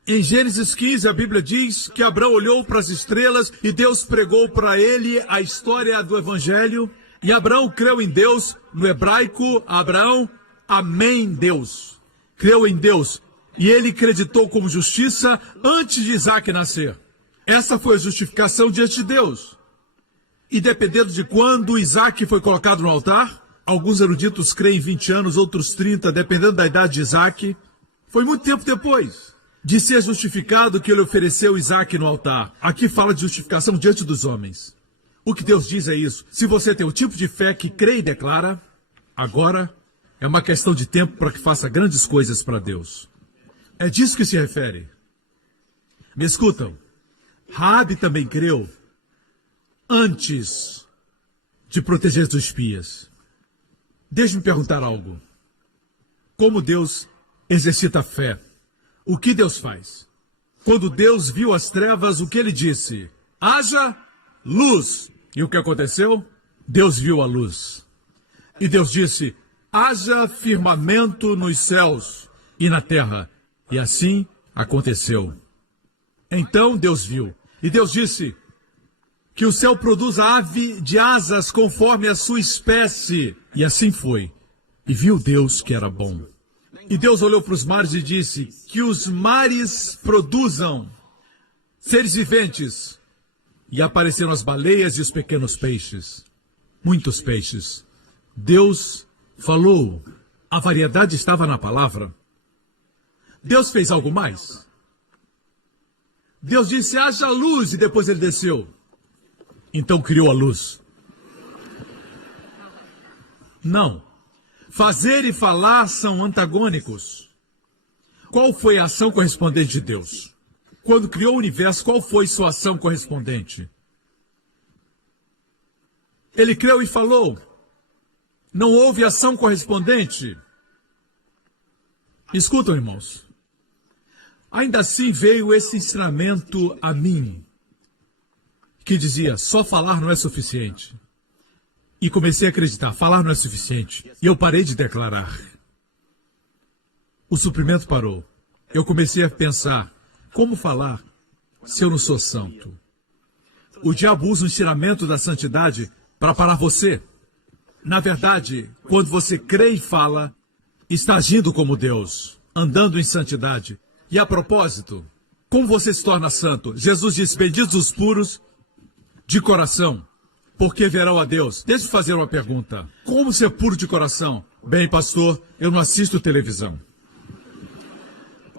Em Gênesis 15, a Bíblia diz que Abrão olhou para as estrelas e Deus pregou para ele a história do Evangelho. E Abrão creu em Deus, no hebraico, Abraão, amém, Deus. Creu em Deus e ele acreditou como justiça antes de Isaac nascer. Essa foi a justificação diante de Deus. E dependendo de quando Isaac foi colocado no altar, alguns eruditos creem em 20 anos, outros 30, dependendo da idade de Isaac. Foi muito tempo depois de ser justificado que ele ofereceu Isaac no altar. Aqui fala de justificação diante dos homens. O que Deus diz é isso. Se você tem o tipo de fé que crê e declara, agora é uma questão de tempo para que faça grandes coisas para Deus. É disso que se refere. Me escutam. Raabe também creu antes de proteger os espias. Deixe-me perguntar algo. Como Deus exercita a fé? O que Deus faz? Quando Deus viu as trevas, o que ele disse? Haja luz. E o que aconteceu? Deus viu a luz. E Deus disse, haja firmamento nos céus e na terra. E assim aconteceu. Então Deus viu. E Deus disse que o céu produza ave de asas conforme a sua espécie. E assim foi. E viu Deus que era bom. E Deus olhou para os mares e disse que os mares produzam seres viventes. E apareceram as baleias e os pequenos peixes. Muitos peixes. Deus falou. A variedade estava na palavra. Deus fez algo mais. Deus disse, haja luz, e depois ele desceu. Então criou a luz. Não. Fazer e falar são antagônicos. Qual foi a ação correspondente de Deus? Quando criou o universo, qual foi sua ação correspondente? Ele creu e falou. Não houve ação correspondente. Escutam, irmãos. Ainda assim veio esse ensinamento a mim, que dizia, só falar não é suficiente. E comecei a acreditar, falar não é suficiente. E eu parei de declarar. O suprimento parou. Eu comecei a pensar, como falar se eu não sou santo? O diabo usa o ensinamento da santidade para parar você. Na verdade, quando você crê e fala, está agindo como Deus, andando em santidade. E a propósito, como você se torna santo? Jesus disse, benditos os puros de coração, porque verão a Deus. Deixa eu fazer uma pergunta. Como ser puro de coração? Bem, pastor, eu não assisto televisão.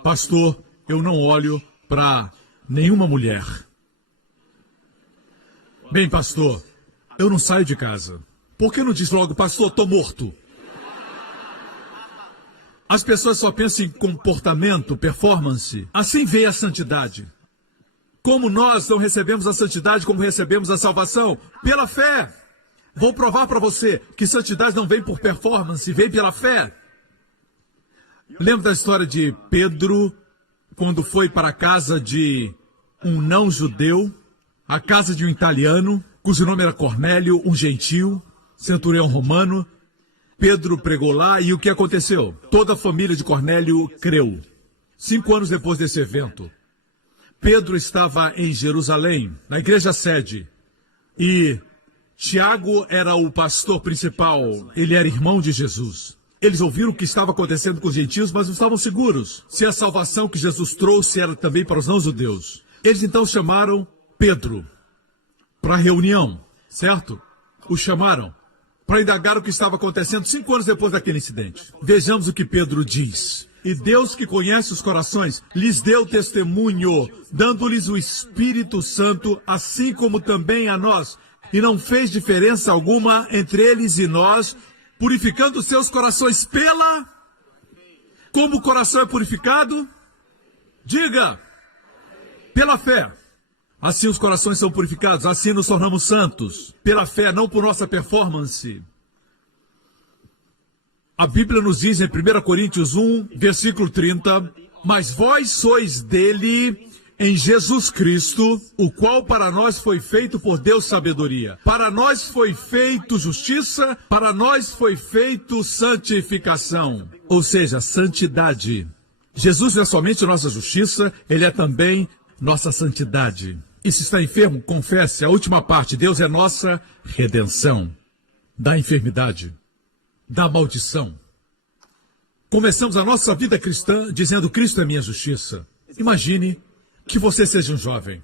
Pastor, eu não olho para nenhuma mulher. Bem, pastor, eu não saio de casa. Por que não diz logo, pastor, estou morto? As pessoas só pensam em comportamento, performance. Assim veio a santidade. Como nós não recebemos a santidade como recebemos a salvação? Pela fé. Vou provar para você que santidade não vem por performance, vem pela fé. Lembra da história de Pedro, quando foi para a casa de um não-judeu, a casa de um italiano, cujo nome era Cornélio, um gentio, centurião romano. Pedro pregou lá e o que aconteceu? Toda a família de Cornélio creu. 5 anos depois desse evento, Pedro estava em Jerusalém, na igreja sede, e Tiago era o pastor principal, ele era irmão de Jesus. Eles ouviram o que estava acontecendo com os gentios, mas não estavam seguros se a salvação que Jesus trouxe era também para os não-judeus. Eles então chamaram Pedro para a reunião, certo? O chamaram para indagar o que estava acontecendo 5 anos depois daquele incidente. Vejamos o que Pedro diz. E Deus, que conhece os corações, lhes deu testemunho, dando-lhes o Espírito Santo, assim como também a nós. E não fez diferença alguma entre eles e nós, purificando seus corações pela... Como o coração é purificado? Diga! Pela fé. Assim os corações são purificados, assim nos tornamos santos. Pela fé, não por nossa performance. A Bíblia nos diz em 1 Coríntios 1, versículo 30, mas vós sois dele em Jesus Cristo, o qual para nós foi feito por Deus sabedoria. Para nós foi feito justiça, para nós foi feito santificação. Ou seja, santidade. Jesus não é somente nossa justiça, ele é também nossa santidade. E se está enfermo, confesse a última parte. Deus é nossa redenção da enfermidade, da maldição. Começamos a nossa vida cristã dizendo Cristo é minha justiça. Imagine que você seja um jovem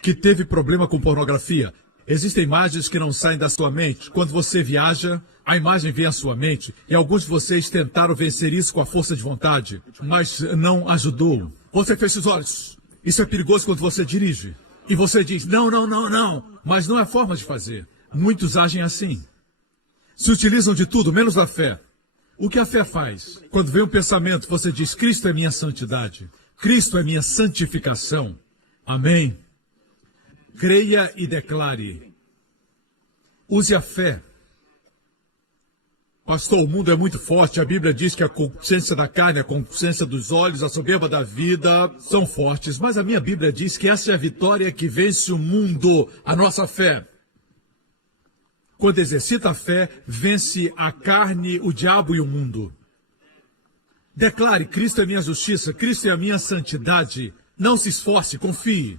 que teve problema com pornografia. Existem imagens que não saem da sua mente. Quando você viaja, a imagem vem à sua mente. E alguns de vocês tentaram vencer isso com a força de vontade, mas não ajudou. Você fecha os olhos. Isso é perigoso quando você dirige. E você diz, não. Mas não é a forma de fazer. Muitos agem assim. Se utilizam de tudo, menos da fé. O que a fé faz? Quando vem um pensamento, você diz, Cristo é minha santidade. Cristo é minha santificação. Amém? Creia e declare. Use a fé. Pastor, o mundo é muito forte. A Bíblia diz que a consciência da carne, a consciência dos olhos, a soberba da vida são fortes. Mas a minha Bíblia diz que essa é a vitória que vence o mundo, a nossa fé. Quando exercita a fé, vence a carne, o diabo e o mundo. Declare, Cristo é minha justiça, Cristo é a minha santidade. Não se esforce, confie.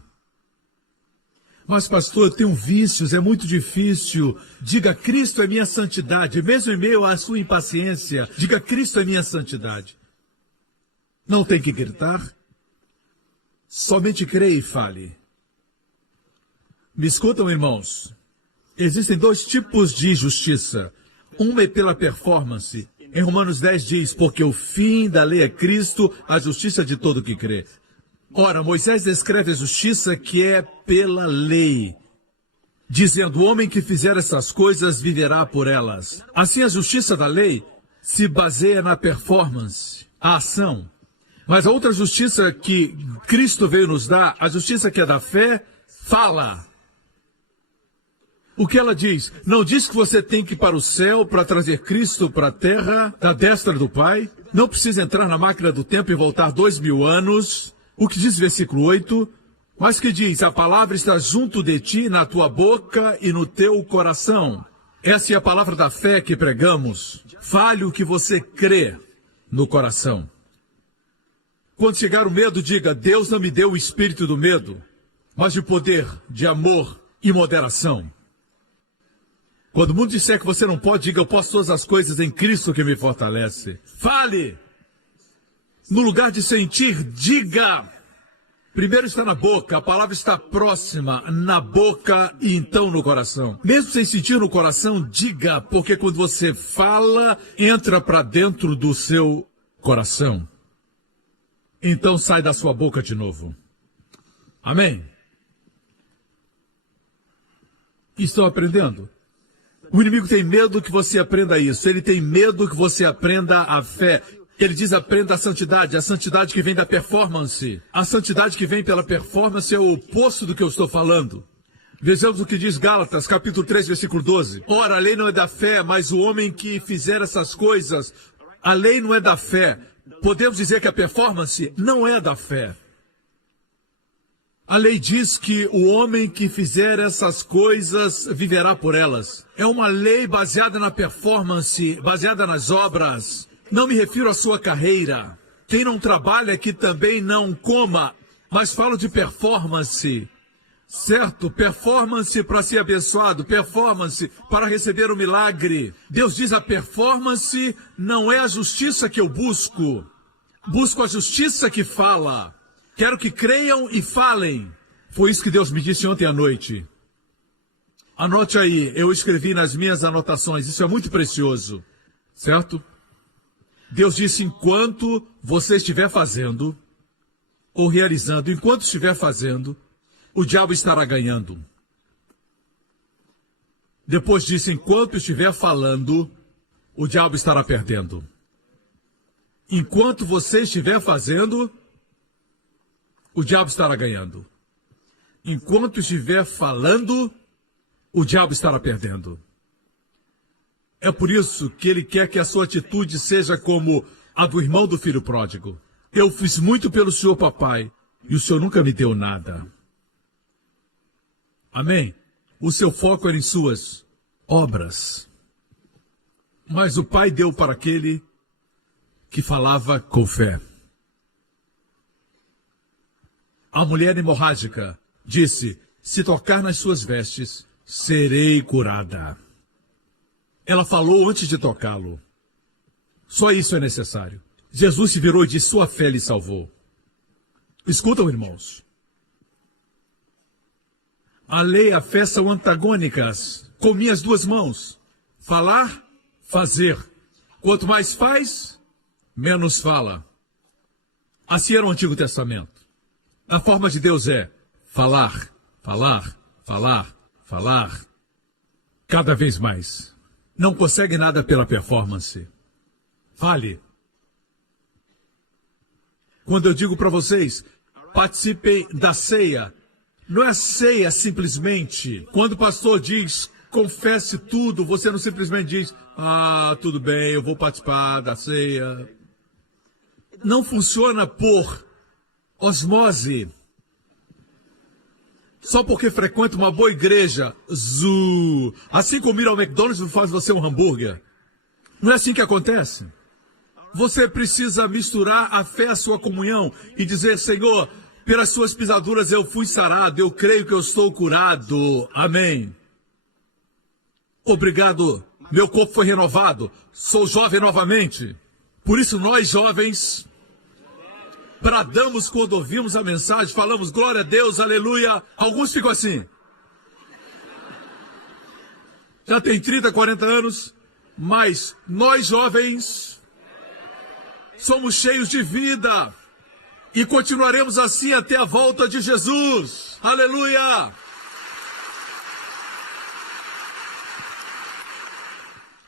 Mas, pastor, eu tenho vícios, é muito difícil. Diga, Cristo é minha santidade. Mesmo em meio à sua impaciência, diga, Cristo é minha santidade. Não tem que gritar. Somente creia e fale. Me escutam, irmãos. Existem 2 tipos de justiça. Uma é pela performance. Em Romanos 10 diz, porque o fim da lei é Cristo, a justiça de todo que crê. Ora, Moisés descreve a justiça que é pela lei, dizendo, o homem que fizer essas coisas viverá por elas. Assim, a justiça da lei se baseia na performance, a ação. Mas a outra justiça que Cristo veio nos dar, a justiça que é da fé, fala. O que ela diz? Não diz que você tem que ir para o céu para trazer Cristo para a terra, da destra do Pai. Não precisa entrar na máquina do tempo e voltar 2000 anos. O que diz versículo 8? Mas que diz, a palavra está junto de ti, na tua boca e no teu coração. Essa é a palavra da fé que pregamos. Fale o que você crê no coração. Quando chegar o medo, diga, Deus não me deu o espírito do medo, mas de poder, de amor e moderação. Quando o mundo disser que você não pode, diga: eu posso todas as coisas em Cristo que me fortalece. Fale. No lugar de sentir, diga. Primeiro está na boca, a palavra está próxima, na boca e então no coração. Mesmo sem sentir no coração, diga, porque quando você fala, entra para dentro do seu coração. Então sai da sua boca de novo. Amém? Estão aprendendo? O inimigo tem medo que você aprenda isso. Ele tem medo que você aprenda a fé. Ele diz: aprenda a santidade que vem da performance. A santidade que vem pela performance é o oposto do que eu estou falando. Vejamos o que diz Gálatas, capítulo 3, versículo 12. Ora, a lei não é da fé, mas o homem que fizer essas coisas, a lei não é da fé. Podemos dizer que a performance não é da fé. A lei diz que o homem que fizer essas coisas viverá por elas. É uma lei baseada na performance, baseada nas obras. Não me refiro à sua carreira. Quem não trabalha que também não coma, mas falo de performance. Certo? Performance para ser abençoado, performance para receber o milagre. Deus diz: a performance não é a justiça que eu busco. Busco a justiça que fala. Quero que creiam e falem. Foi isso que Deus me disse ontem à noite. Anote aí, eu escrevi nas minhas anotações, isso é muito precioso. Certo? Deus disse: enquanto você estiver fazendo, ou realizando, enquanto estiver fazendo, o diabo estará ganhando. Depois disse: enquanto estiver falando, o diabo estará perdendo. Enquanto você estiver fazendo, o diabo estará ganhando. Enquanto estiver falando, o diabo estará perdendo. É por isso que ele quer que a sua atitude seja como a do irmão do filho pródigo. Eu fiz muito pelo senhor, papai, e o senhor nunca me deu nada. Amém? O seu foco era em suas obras. Mas o pai deu para aquele que falava com fé. A mulher hemorrágica disse: se tocar nas suas vestes, serei curada. Ela falou antes de tocá-lo. Só isso é necessário. Jesus se virou e disse: sua fé lhe salvou. Escutam, irmãos. A lei e a fé são antagônicas. Com minhas duas mãos. Falar, fazer. Quanto mais faz, menos fala. Assim era o Antigo Testamento. A forma de Deus é falar, falar, falar, falar. Cada vez mais. Não consegue nada pela performance. Fale. Quando eu digo para vocês, participem da ceia, não é ceia simplesmente. Quando o pastor diz, confesse tudo, você não simplesmente diz: ah, tudo bem, eu vou participar da ceia. Não funciona por osmose. Só porque frequenta uma boa igreja, assim como ir ao McDonald's não faz você um hambúrguer. Não é assim que acontece. Você precisa misturar a fé à sua comunhão e dizer: Senhor, pelas suas pisaduras eu fui sarado, eu creio que eu estou curado. Amém. Obrigado, meu corpo foi renovado, sou jovem novamente. Por isso nós jovens bradamos quando ouvimos a mensagem, falamos glória a Deus, aleluia. Alguns ficam assim. Já tem 30, 40 anos, mas nós jovens somos cheios de vida e continuaremos assim até a volta de Jesus. Aleluia!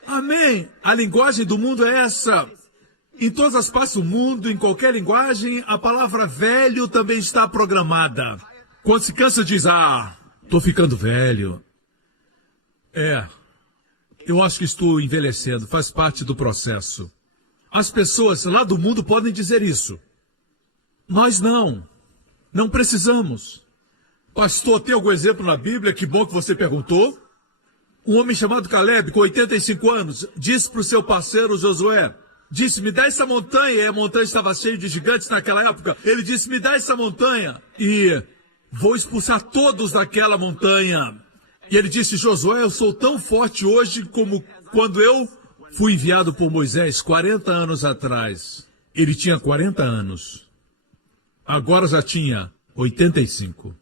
Amém! A linguagem do mundo é essa. Em todas as partes do mundo, em qualquer linguagem, a palavra velho também está programada. Quando se cansa, diz: ah, estou ficando velho. Eu acho que estou envelhecendo, faz parte do processo. As pessoas lá do mundo podem dizer isso. Nós não precisamos. Pastor, tem algum exemplo na Bíblia? Que bom que você perguntou. Um homem chamado Caleb, com 85 anos, disse para o seu parceiro Josué, disse: me dá essa montanha. E a montanha estava cheia de gigantes naquela época. Ele disse: me dá essa montanha e vou expulsar todos daquela montanha. E ele disse: Josué, eu sou tão forte hoje como quando eu fui enviado por Moisés 40 anos atrás. Ele tinha 40 anos. Agora já tinha 85.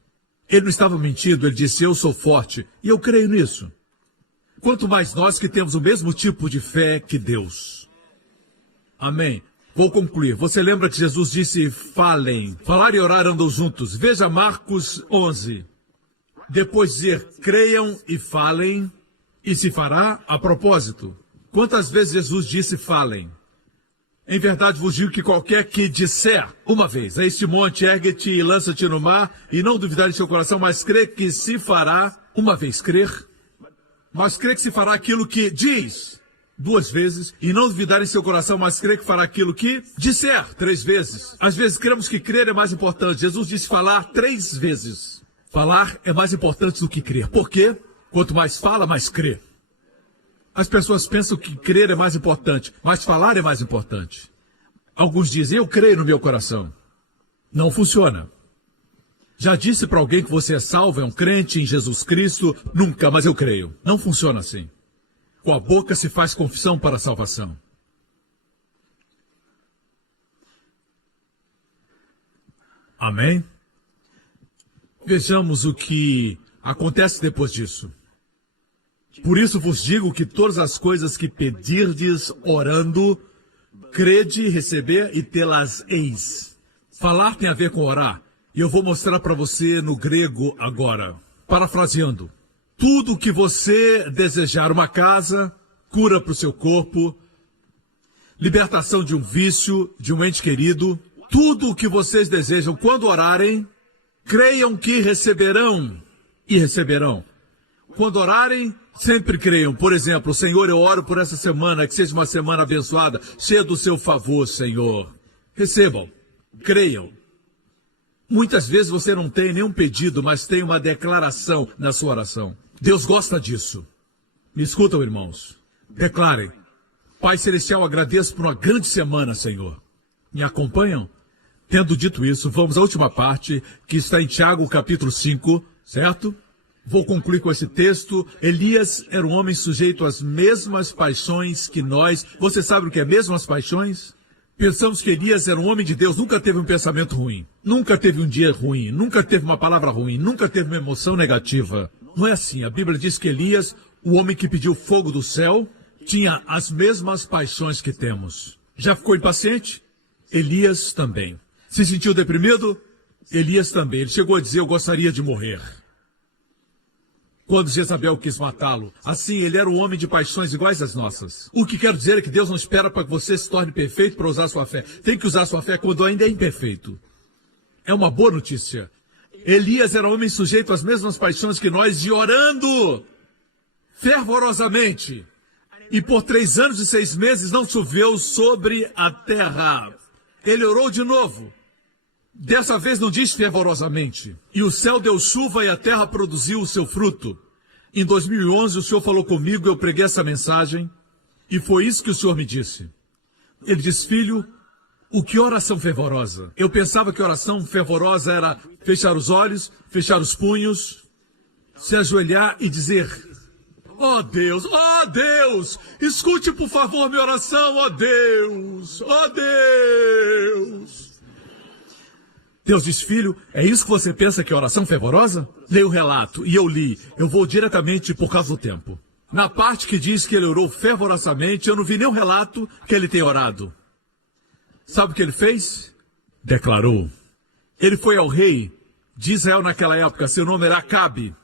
Ele não estava mentindo, ele disse: eu sou forte. E eu creio nisso. Quanto mais nós que temos o mesmo tipo de fé que Deus. Amém. Vou concluir. Você lembra que Jesus disse: falem. Falar e orar andam juntos. Veja Marcos 11. Depois dizer: creiam e falem, e se fará a propósito. Quantas vezes Jesus disse: falem? Em verdade vos digo que qualquer que disser uma vez a este monte, ergue-te e lança-te no mar, e não duvidar em seu coração, mas crê que se fará, uma vez crer, mas crê que se fará aquilo que diz, 2 vezes, e não duvidar em seu coração, mas crê que fará aquilo que disser 3 vezes. Às vezes cremos que crer é mais importante. Jesus disse falar 3 vezes. Falar é mais importante do que crer. Por quê? Quanto mais fala, mais crê. As pessoas pensam que crer é mais importante, mas falar é mais importante. Alguns dizem: eu creio no meu coração. Não funciona. Já disse para alguém que você é salvo, é um crente em Jesus Cristo? Nunca, mas eu creio. Não funciona assim. Com a boca se faz confissão para a salvação. Amém? Vejamos o que acontece depois disso. Por isso vos digo que todas as coisas que pedirdes orando, crede, receber e tê-las-eis. Falar tem a ver com orar. E eu vou mostrar para você no grego agora. Parafraseando. Tudo o que você desejar, uma casa, cura para o seu corpo, libertação de um vício, de um ente querido, tudo o que vocês desejam quando orarem, creiam que receberão e receberão. Quando orarem, sempre creiam. Por exemplo: Senhor, eu oro por essa semana, que seja uma semana abençoada, cheia do seu favor, Senhor. Recebam, creiam. Muitas vezes você não tem nenhum pedido, mas tem uma declaração na sua oração. Deus gosta disso. Me escutam, irmãos. Declarem: Pai Celestial, agradeço por uma grande semana, Senhor. Me acompanham? Tendo dito isso, vamos à última parte, que está em Tiago, capítulo 5, certo? Vou concluir com esse texto. Elias era um homem sujeito às mesmas paixões que nós. Você sabe o que é mesmas paixões? Pensamos que Elias era um homem de Deus, nunca teve um pensamento ruim, nunca teve um dia ruim, nunca teve uma palavra ruim, nunca teve uma emoção negativa. Não é assim. A Bíblia diz que Elias, o homem que pediu fogo do céu, tinha as mesmas paixões que temos. Já ficou impaciente? Elias também. Se sentiu deprimido? Elias também. Ele chegou a dizer: eu gostaria de morrer. Quando Jezabel quis matá-lo, assim, ele era um homem de paixões iguais às nossas. O que quero dizer é que Deus não espera para que você se torne perfeito para usar sua fé. Tem que usar sua fé quando ainda é imperfeito. É uma boa notícia. Elias era um homem sujeito às mesmas paixões que nós, e orando fervorosamente. E por 3 anos e 6 meses não choveu sobre a terra. Ele orou de novo. Dessa vez não diz fervorosamente. E o céu deu chuva e a terra produziu o seu fruto. Em 2011 o Senhor falou comigo, eu preguei essa mensagem, e foi isso que o Senhor me disse. Ele disse: filho, o que oração fervorosa? Eu pensava que oração fervorosa era fechar os olhos, fechar os punhos, se ajoelhar e dizer: ó Deus, escute por favor minha oração, ó Deus, ó Deus. Deus diz: filho, é isso que você pensa que é oração fervorosa? Leia o relato, e eu li. Eu vou diretamente por causa do tempo. Na parte que diz que ele orou fervorosamente, eu não vi nenhum relato que ele tenha orado. Sabe o que ele fez? Declarou. Ele foi ao rei de Israel naquela época, seu nome era Acabe.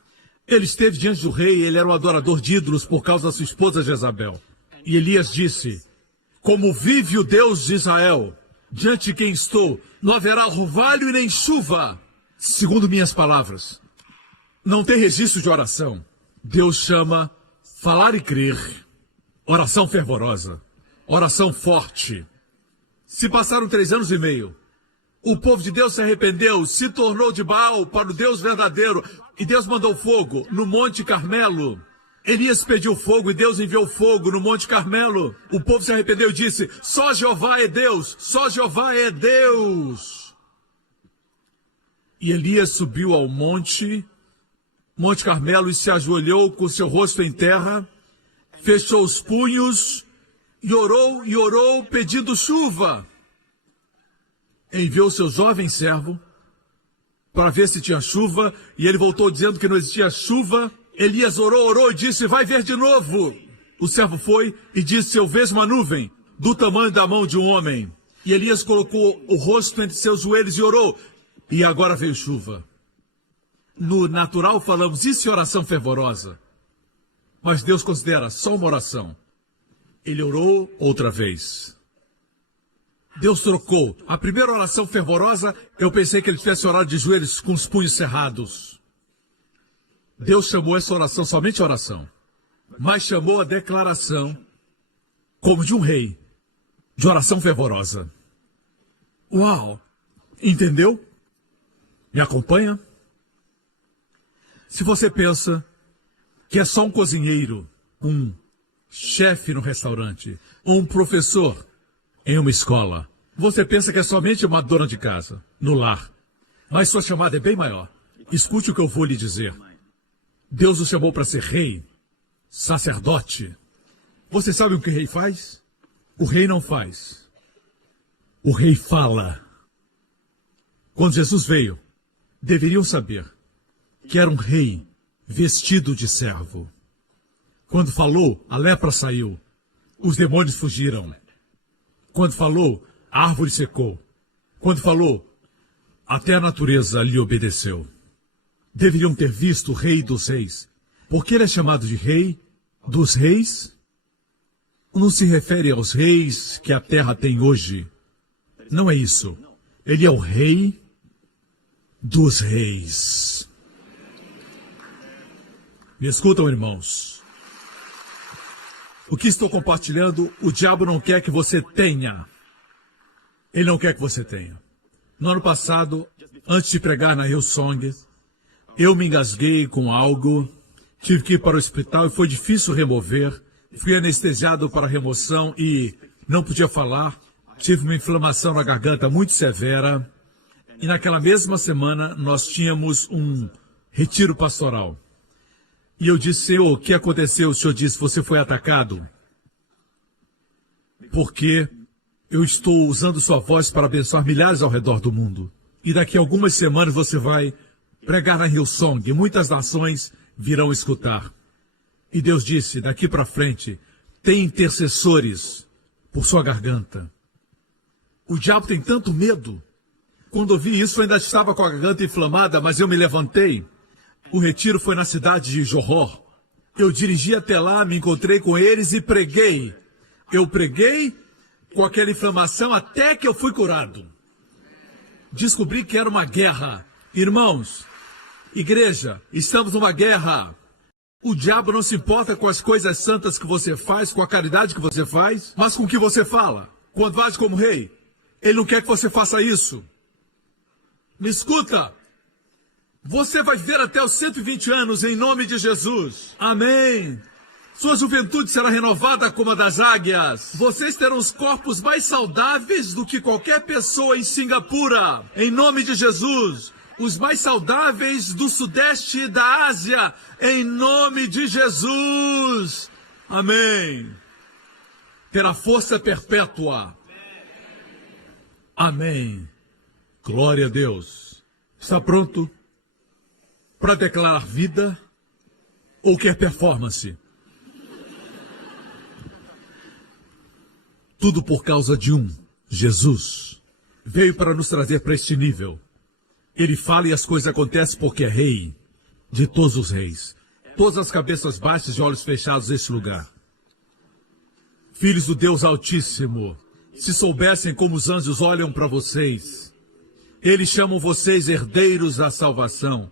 Ele esteve diante do rei, ele era um adorador de ídolos por causa da sua esposa Jezabel. E Elias disse: como vive o Deus de Israel, diante de quem estou, não haverá orvalho e nem chuva, segundo minhas palavras. Não tem registro de oração. Deus chama falar e crer, oração fervorosa, oração forte. Se passaram 3 anos e meio, o povo de Deus se arrependeu, se tornou de Baal para o Deus verdadeiro, e Deus mandou fogo no Monte Carmelo. Elias pediu fogo e Deus enviou fogo no Monte Carmelo. O povo se arrependeu e disse: só Jeová é Deus, só Jeová é Deus. E Elias subiu ao monte Monte Carmelo e se ajoelhou com seu rosto em terra, fechou os punhos e orou pedindo chuva. Enviou seu jovem servo para ver se tinha chuva, e ele voltou dizendo que não existia chuva. Elias orou e disse: vai ver de novo. O servo foi e disse: eu vejo uma nuvem do tamanho da mão de um homem. E Elias colocou o rosto entre seus joelhos e orou, e agora veio chuva. No natural falamos, isso é oração fervorosa. Mas Deus considera só uma oração. Ele orou outra vez. Deus trocou. A primeira oração fervorosa, eu pensei que ele tivesse orado de joelhos com os punhos cerrados. Deus chamou essa oração somente oração. Mas chamou a declaração como de um rei, de oração fervorosa. Uau! Entendeu? Me acompanha? Se você pensa que é só um cozinheiro, um chefe no restaurante, ou um professor em uma escola, você pensa que é somente uma dona de casa, no lar. Mas sua chamada é bem maior. Escute o que eu vou lhe dizer. Deus o chamou para ser rei, sacerdote. Você sabe o que o rei faz? O rei não faz. O rei fala. Quando Jesus veio, deveriam saber que era um rei vestido de servo. Quando falou, a lepra saiu, os demônios fugiram. Quando falou, a árvore secou. Quando falou, até a natureza lhe obedeceu. Deveriam ter visto o rei dos reis. Porque ele é chamado de rei dos reis? Não se refere aos reis que a terra tem hoje. Não é isso. Ele é o rei dos reis. Me escutam, irmãos. O que estou compartilhando, o diabo não quer que você tenha. Ele não quer que você tenha. No ano passado, antes de pregar na Hillsong, eu me engasguei com algo, tive que ir para o hospital e foi difícil remover. Fui anestesiado para remoção e não podia falar. Tive uma inflamação na garganta muito severa. E naquela mesma semana, nós tínhamos um retiro pastoral. E eu disse: Senhor, o que aconteceu? O Senhor disse: você foi atacado. Porque eu estou usando sua voz para abençoar milhares ao redor do mundo. E daqui a algumas semanas você vai pregar na Hillsong. E muitas nações virão escutar. E Deus disse: daqui para frente, tem intercessores por sua garganta. O diabo tem tanto medo. Quando ouvi isso, eu ainda estava com a garganta inflamada, mas eu me levantei. O retiro foi na cidade de Johor. Eu dirigi até lá, me encontrei com eles e preguei. Eu preguei com aquela inflamação até que eu fui curado. Descobri que era uma guerra. Irmãos, igreja, estamos numa guerra. O diabo não se importa com as coisas santas que você faz, com a caridade que você faz, mas com o que você fala. Quando age como rei, ele não quer que você faça isso. Me escuta. Você vai viver até os 120 anos em nome de Jesus. Amém. Sua juventude será renovada como a das águias. Vocês terão os corpos mais saudáveis do que qualquer pessoa em Singapura. Em nome de Jesus. Os mais saudáveis do sudeste da Ásia. Em nome de Jesus. Amém. Terá força perpétua. Amém. Glória a Deus. Está pronto para declarar vida ou quer performance? Tudo por causa de Jesus. Veio para nos trazer para este nível. Ele fala e as coisas acontecem porque é rei de todos os reis. Todas as cabeças baixas e olhos fechados neste lugar. Filhos do Deus Altíssimo, se soubessem como os anjos olham para vocês, eles chamam vocês herdeiros da salvação.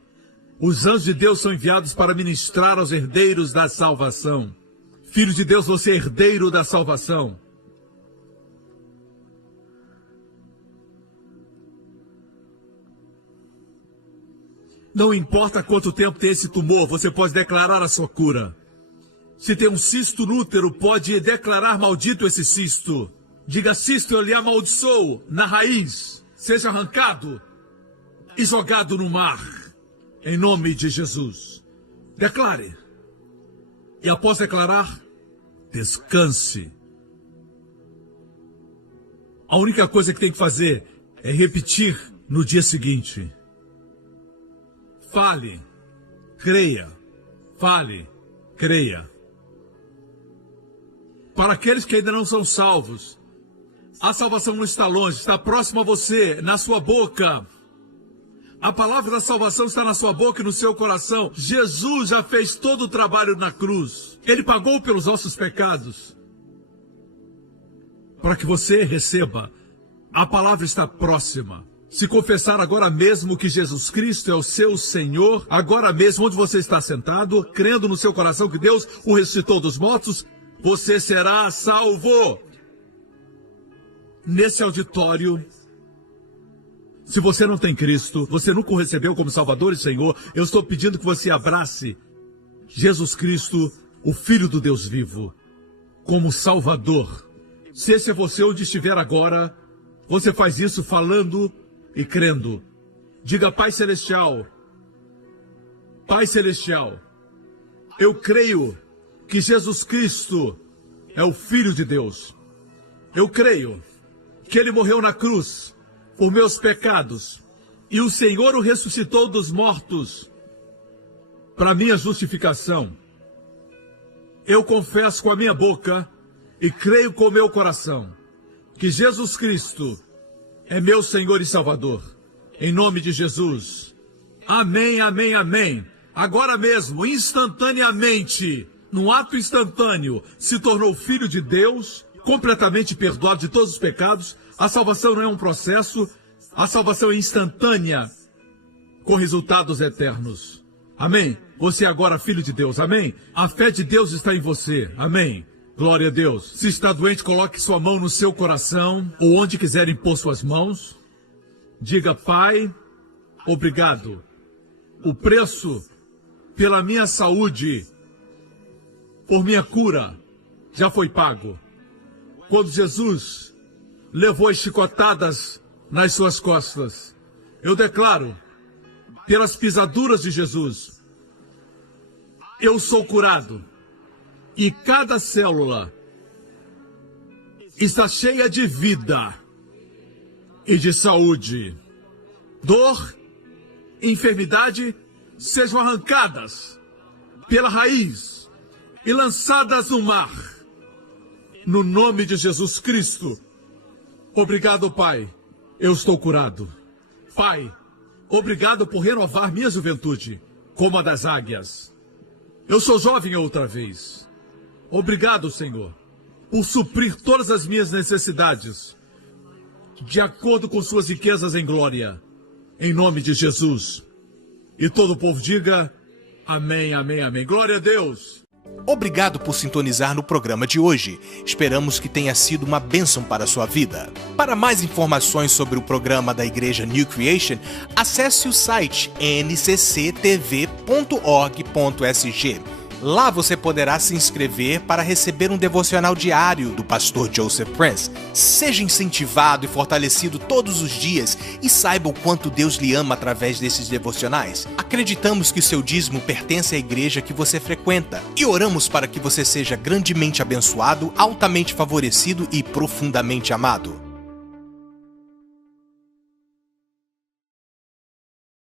Os anjos de Deus são enviados para ministrar aos herdeiros da salvação. Filho de Deus, você é herdeiro da salvação. Não importa quanto tempo tem esse tumor, você pode declarar a sua cura. Se tem um cisto no útero, pode declarar maldito esse cisto. Diga: cisto, eu lhe amaldiçoo na raiz. Seja arrancado e jogado no mar. Em nome de Jesus. Declare. E após declarar, descanse. A única coisa que tem que fazer é repetir no dia seguinte. Fale, creia. Fale, creia. Para aqueles que ainda não são salvos, a salvação não está longe, está próximo a você, na sua boca. A palavra da salvação está na sua boca e no seu coração. Jesus já fez todo o trabalho na cruz. Ele pagou pelos nossos pecados. Para que você receba, a palavra está próxima. Se confessar agora mesmo que Jesus Cristo é o seu Senhor, agora mesmo onde você está sentado, crendo no seu coração que Deus o ressuscitou dos mortos, você será salvo. Nesse auditório, se você não tem Cristo, você nunca o recebeu como Salvador e Senhor, eu estou pedindo que você abrace Jesus Cristo, o Filho do Deus vivo, como Salvador. Se esse é você onde estiver agora, você faz isso falando e crendo. Diga: Pai Celestial, Pai Celestial, eu creio que Jesus Cristo é o Filho de Deus. Eu creio que Ele morreu na cruz por meus pecados e o Senhor o ressuscitou dos mortos para minha justificação. Eu confesso com a minha boca e creio com o meu coração que Jesus Cristo é meu Senhor e Salvador. Em nome de Jesus. Amém, amém, amém. Agora mesmo, instantaneamente, num ato instantâneo, se tornou filho de Deus, completamente perdoado de todos os pecados. A salvação não é um processo, a salvação é instantânea, com resultados eternos. Amém? Você é agora filho de Deus, amém? A fé de Deus está em você, amém? Glória a Deus. Se está doente, coloque sua mão no seu coração, ou onde quiser impor suas mãos. Diga: Pai, obrigado. O preço pela minha saúde, por minha cura, já foi pago. Quando Jesus levou as chicotadas nas suas costas, eu declaro, pelas pisaduras de Jesus, eu sou curado. E cada célula está cheia de vida e de saúde. Dor, enfermidade, sejam arrancadas pela raiz e lançadas no mar. No nome de Jesus Cristo. Obrigado, Pai. Eu estou curado. Pai, obrigado por renovar minha juventude, como a das águias. Eu sou jovem outra vez. Obrigado, Senhor, por suprir todas as minhas necessidades, de acordo com suas riquezas em glória, em nome de Jesus. E todo o povo diga: amém, amém, amém. Glória a Deus. Obrigado por sintonizar no programa de hoje. Esperamos que tenha sido uma bênção para a sua vida. Para mais informações sobre o programa da Igreja New Creation, acesse o site ncctv.org.sg. Lá você poderá se inscrever para receber um devocional diário do pastor Joseph Prince. Seja incentivado e fortalecido todos os dias e saiba o quanto Deus lhe ama através desses devocionais. Acreditamos que o seu dízimo pertence à igreja que você frequenta e oramos para que você seja grandemente abençoado, altamente favorecido e profundamente amado.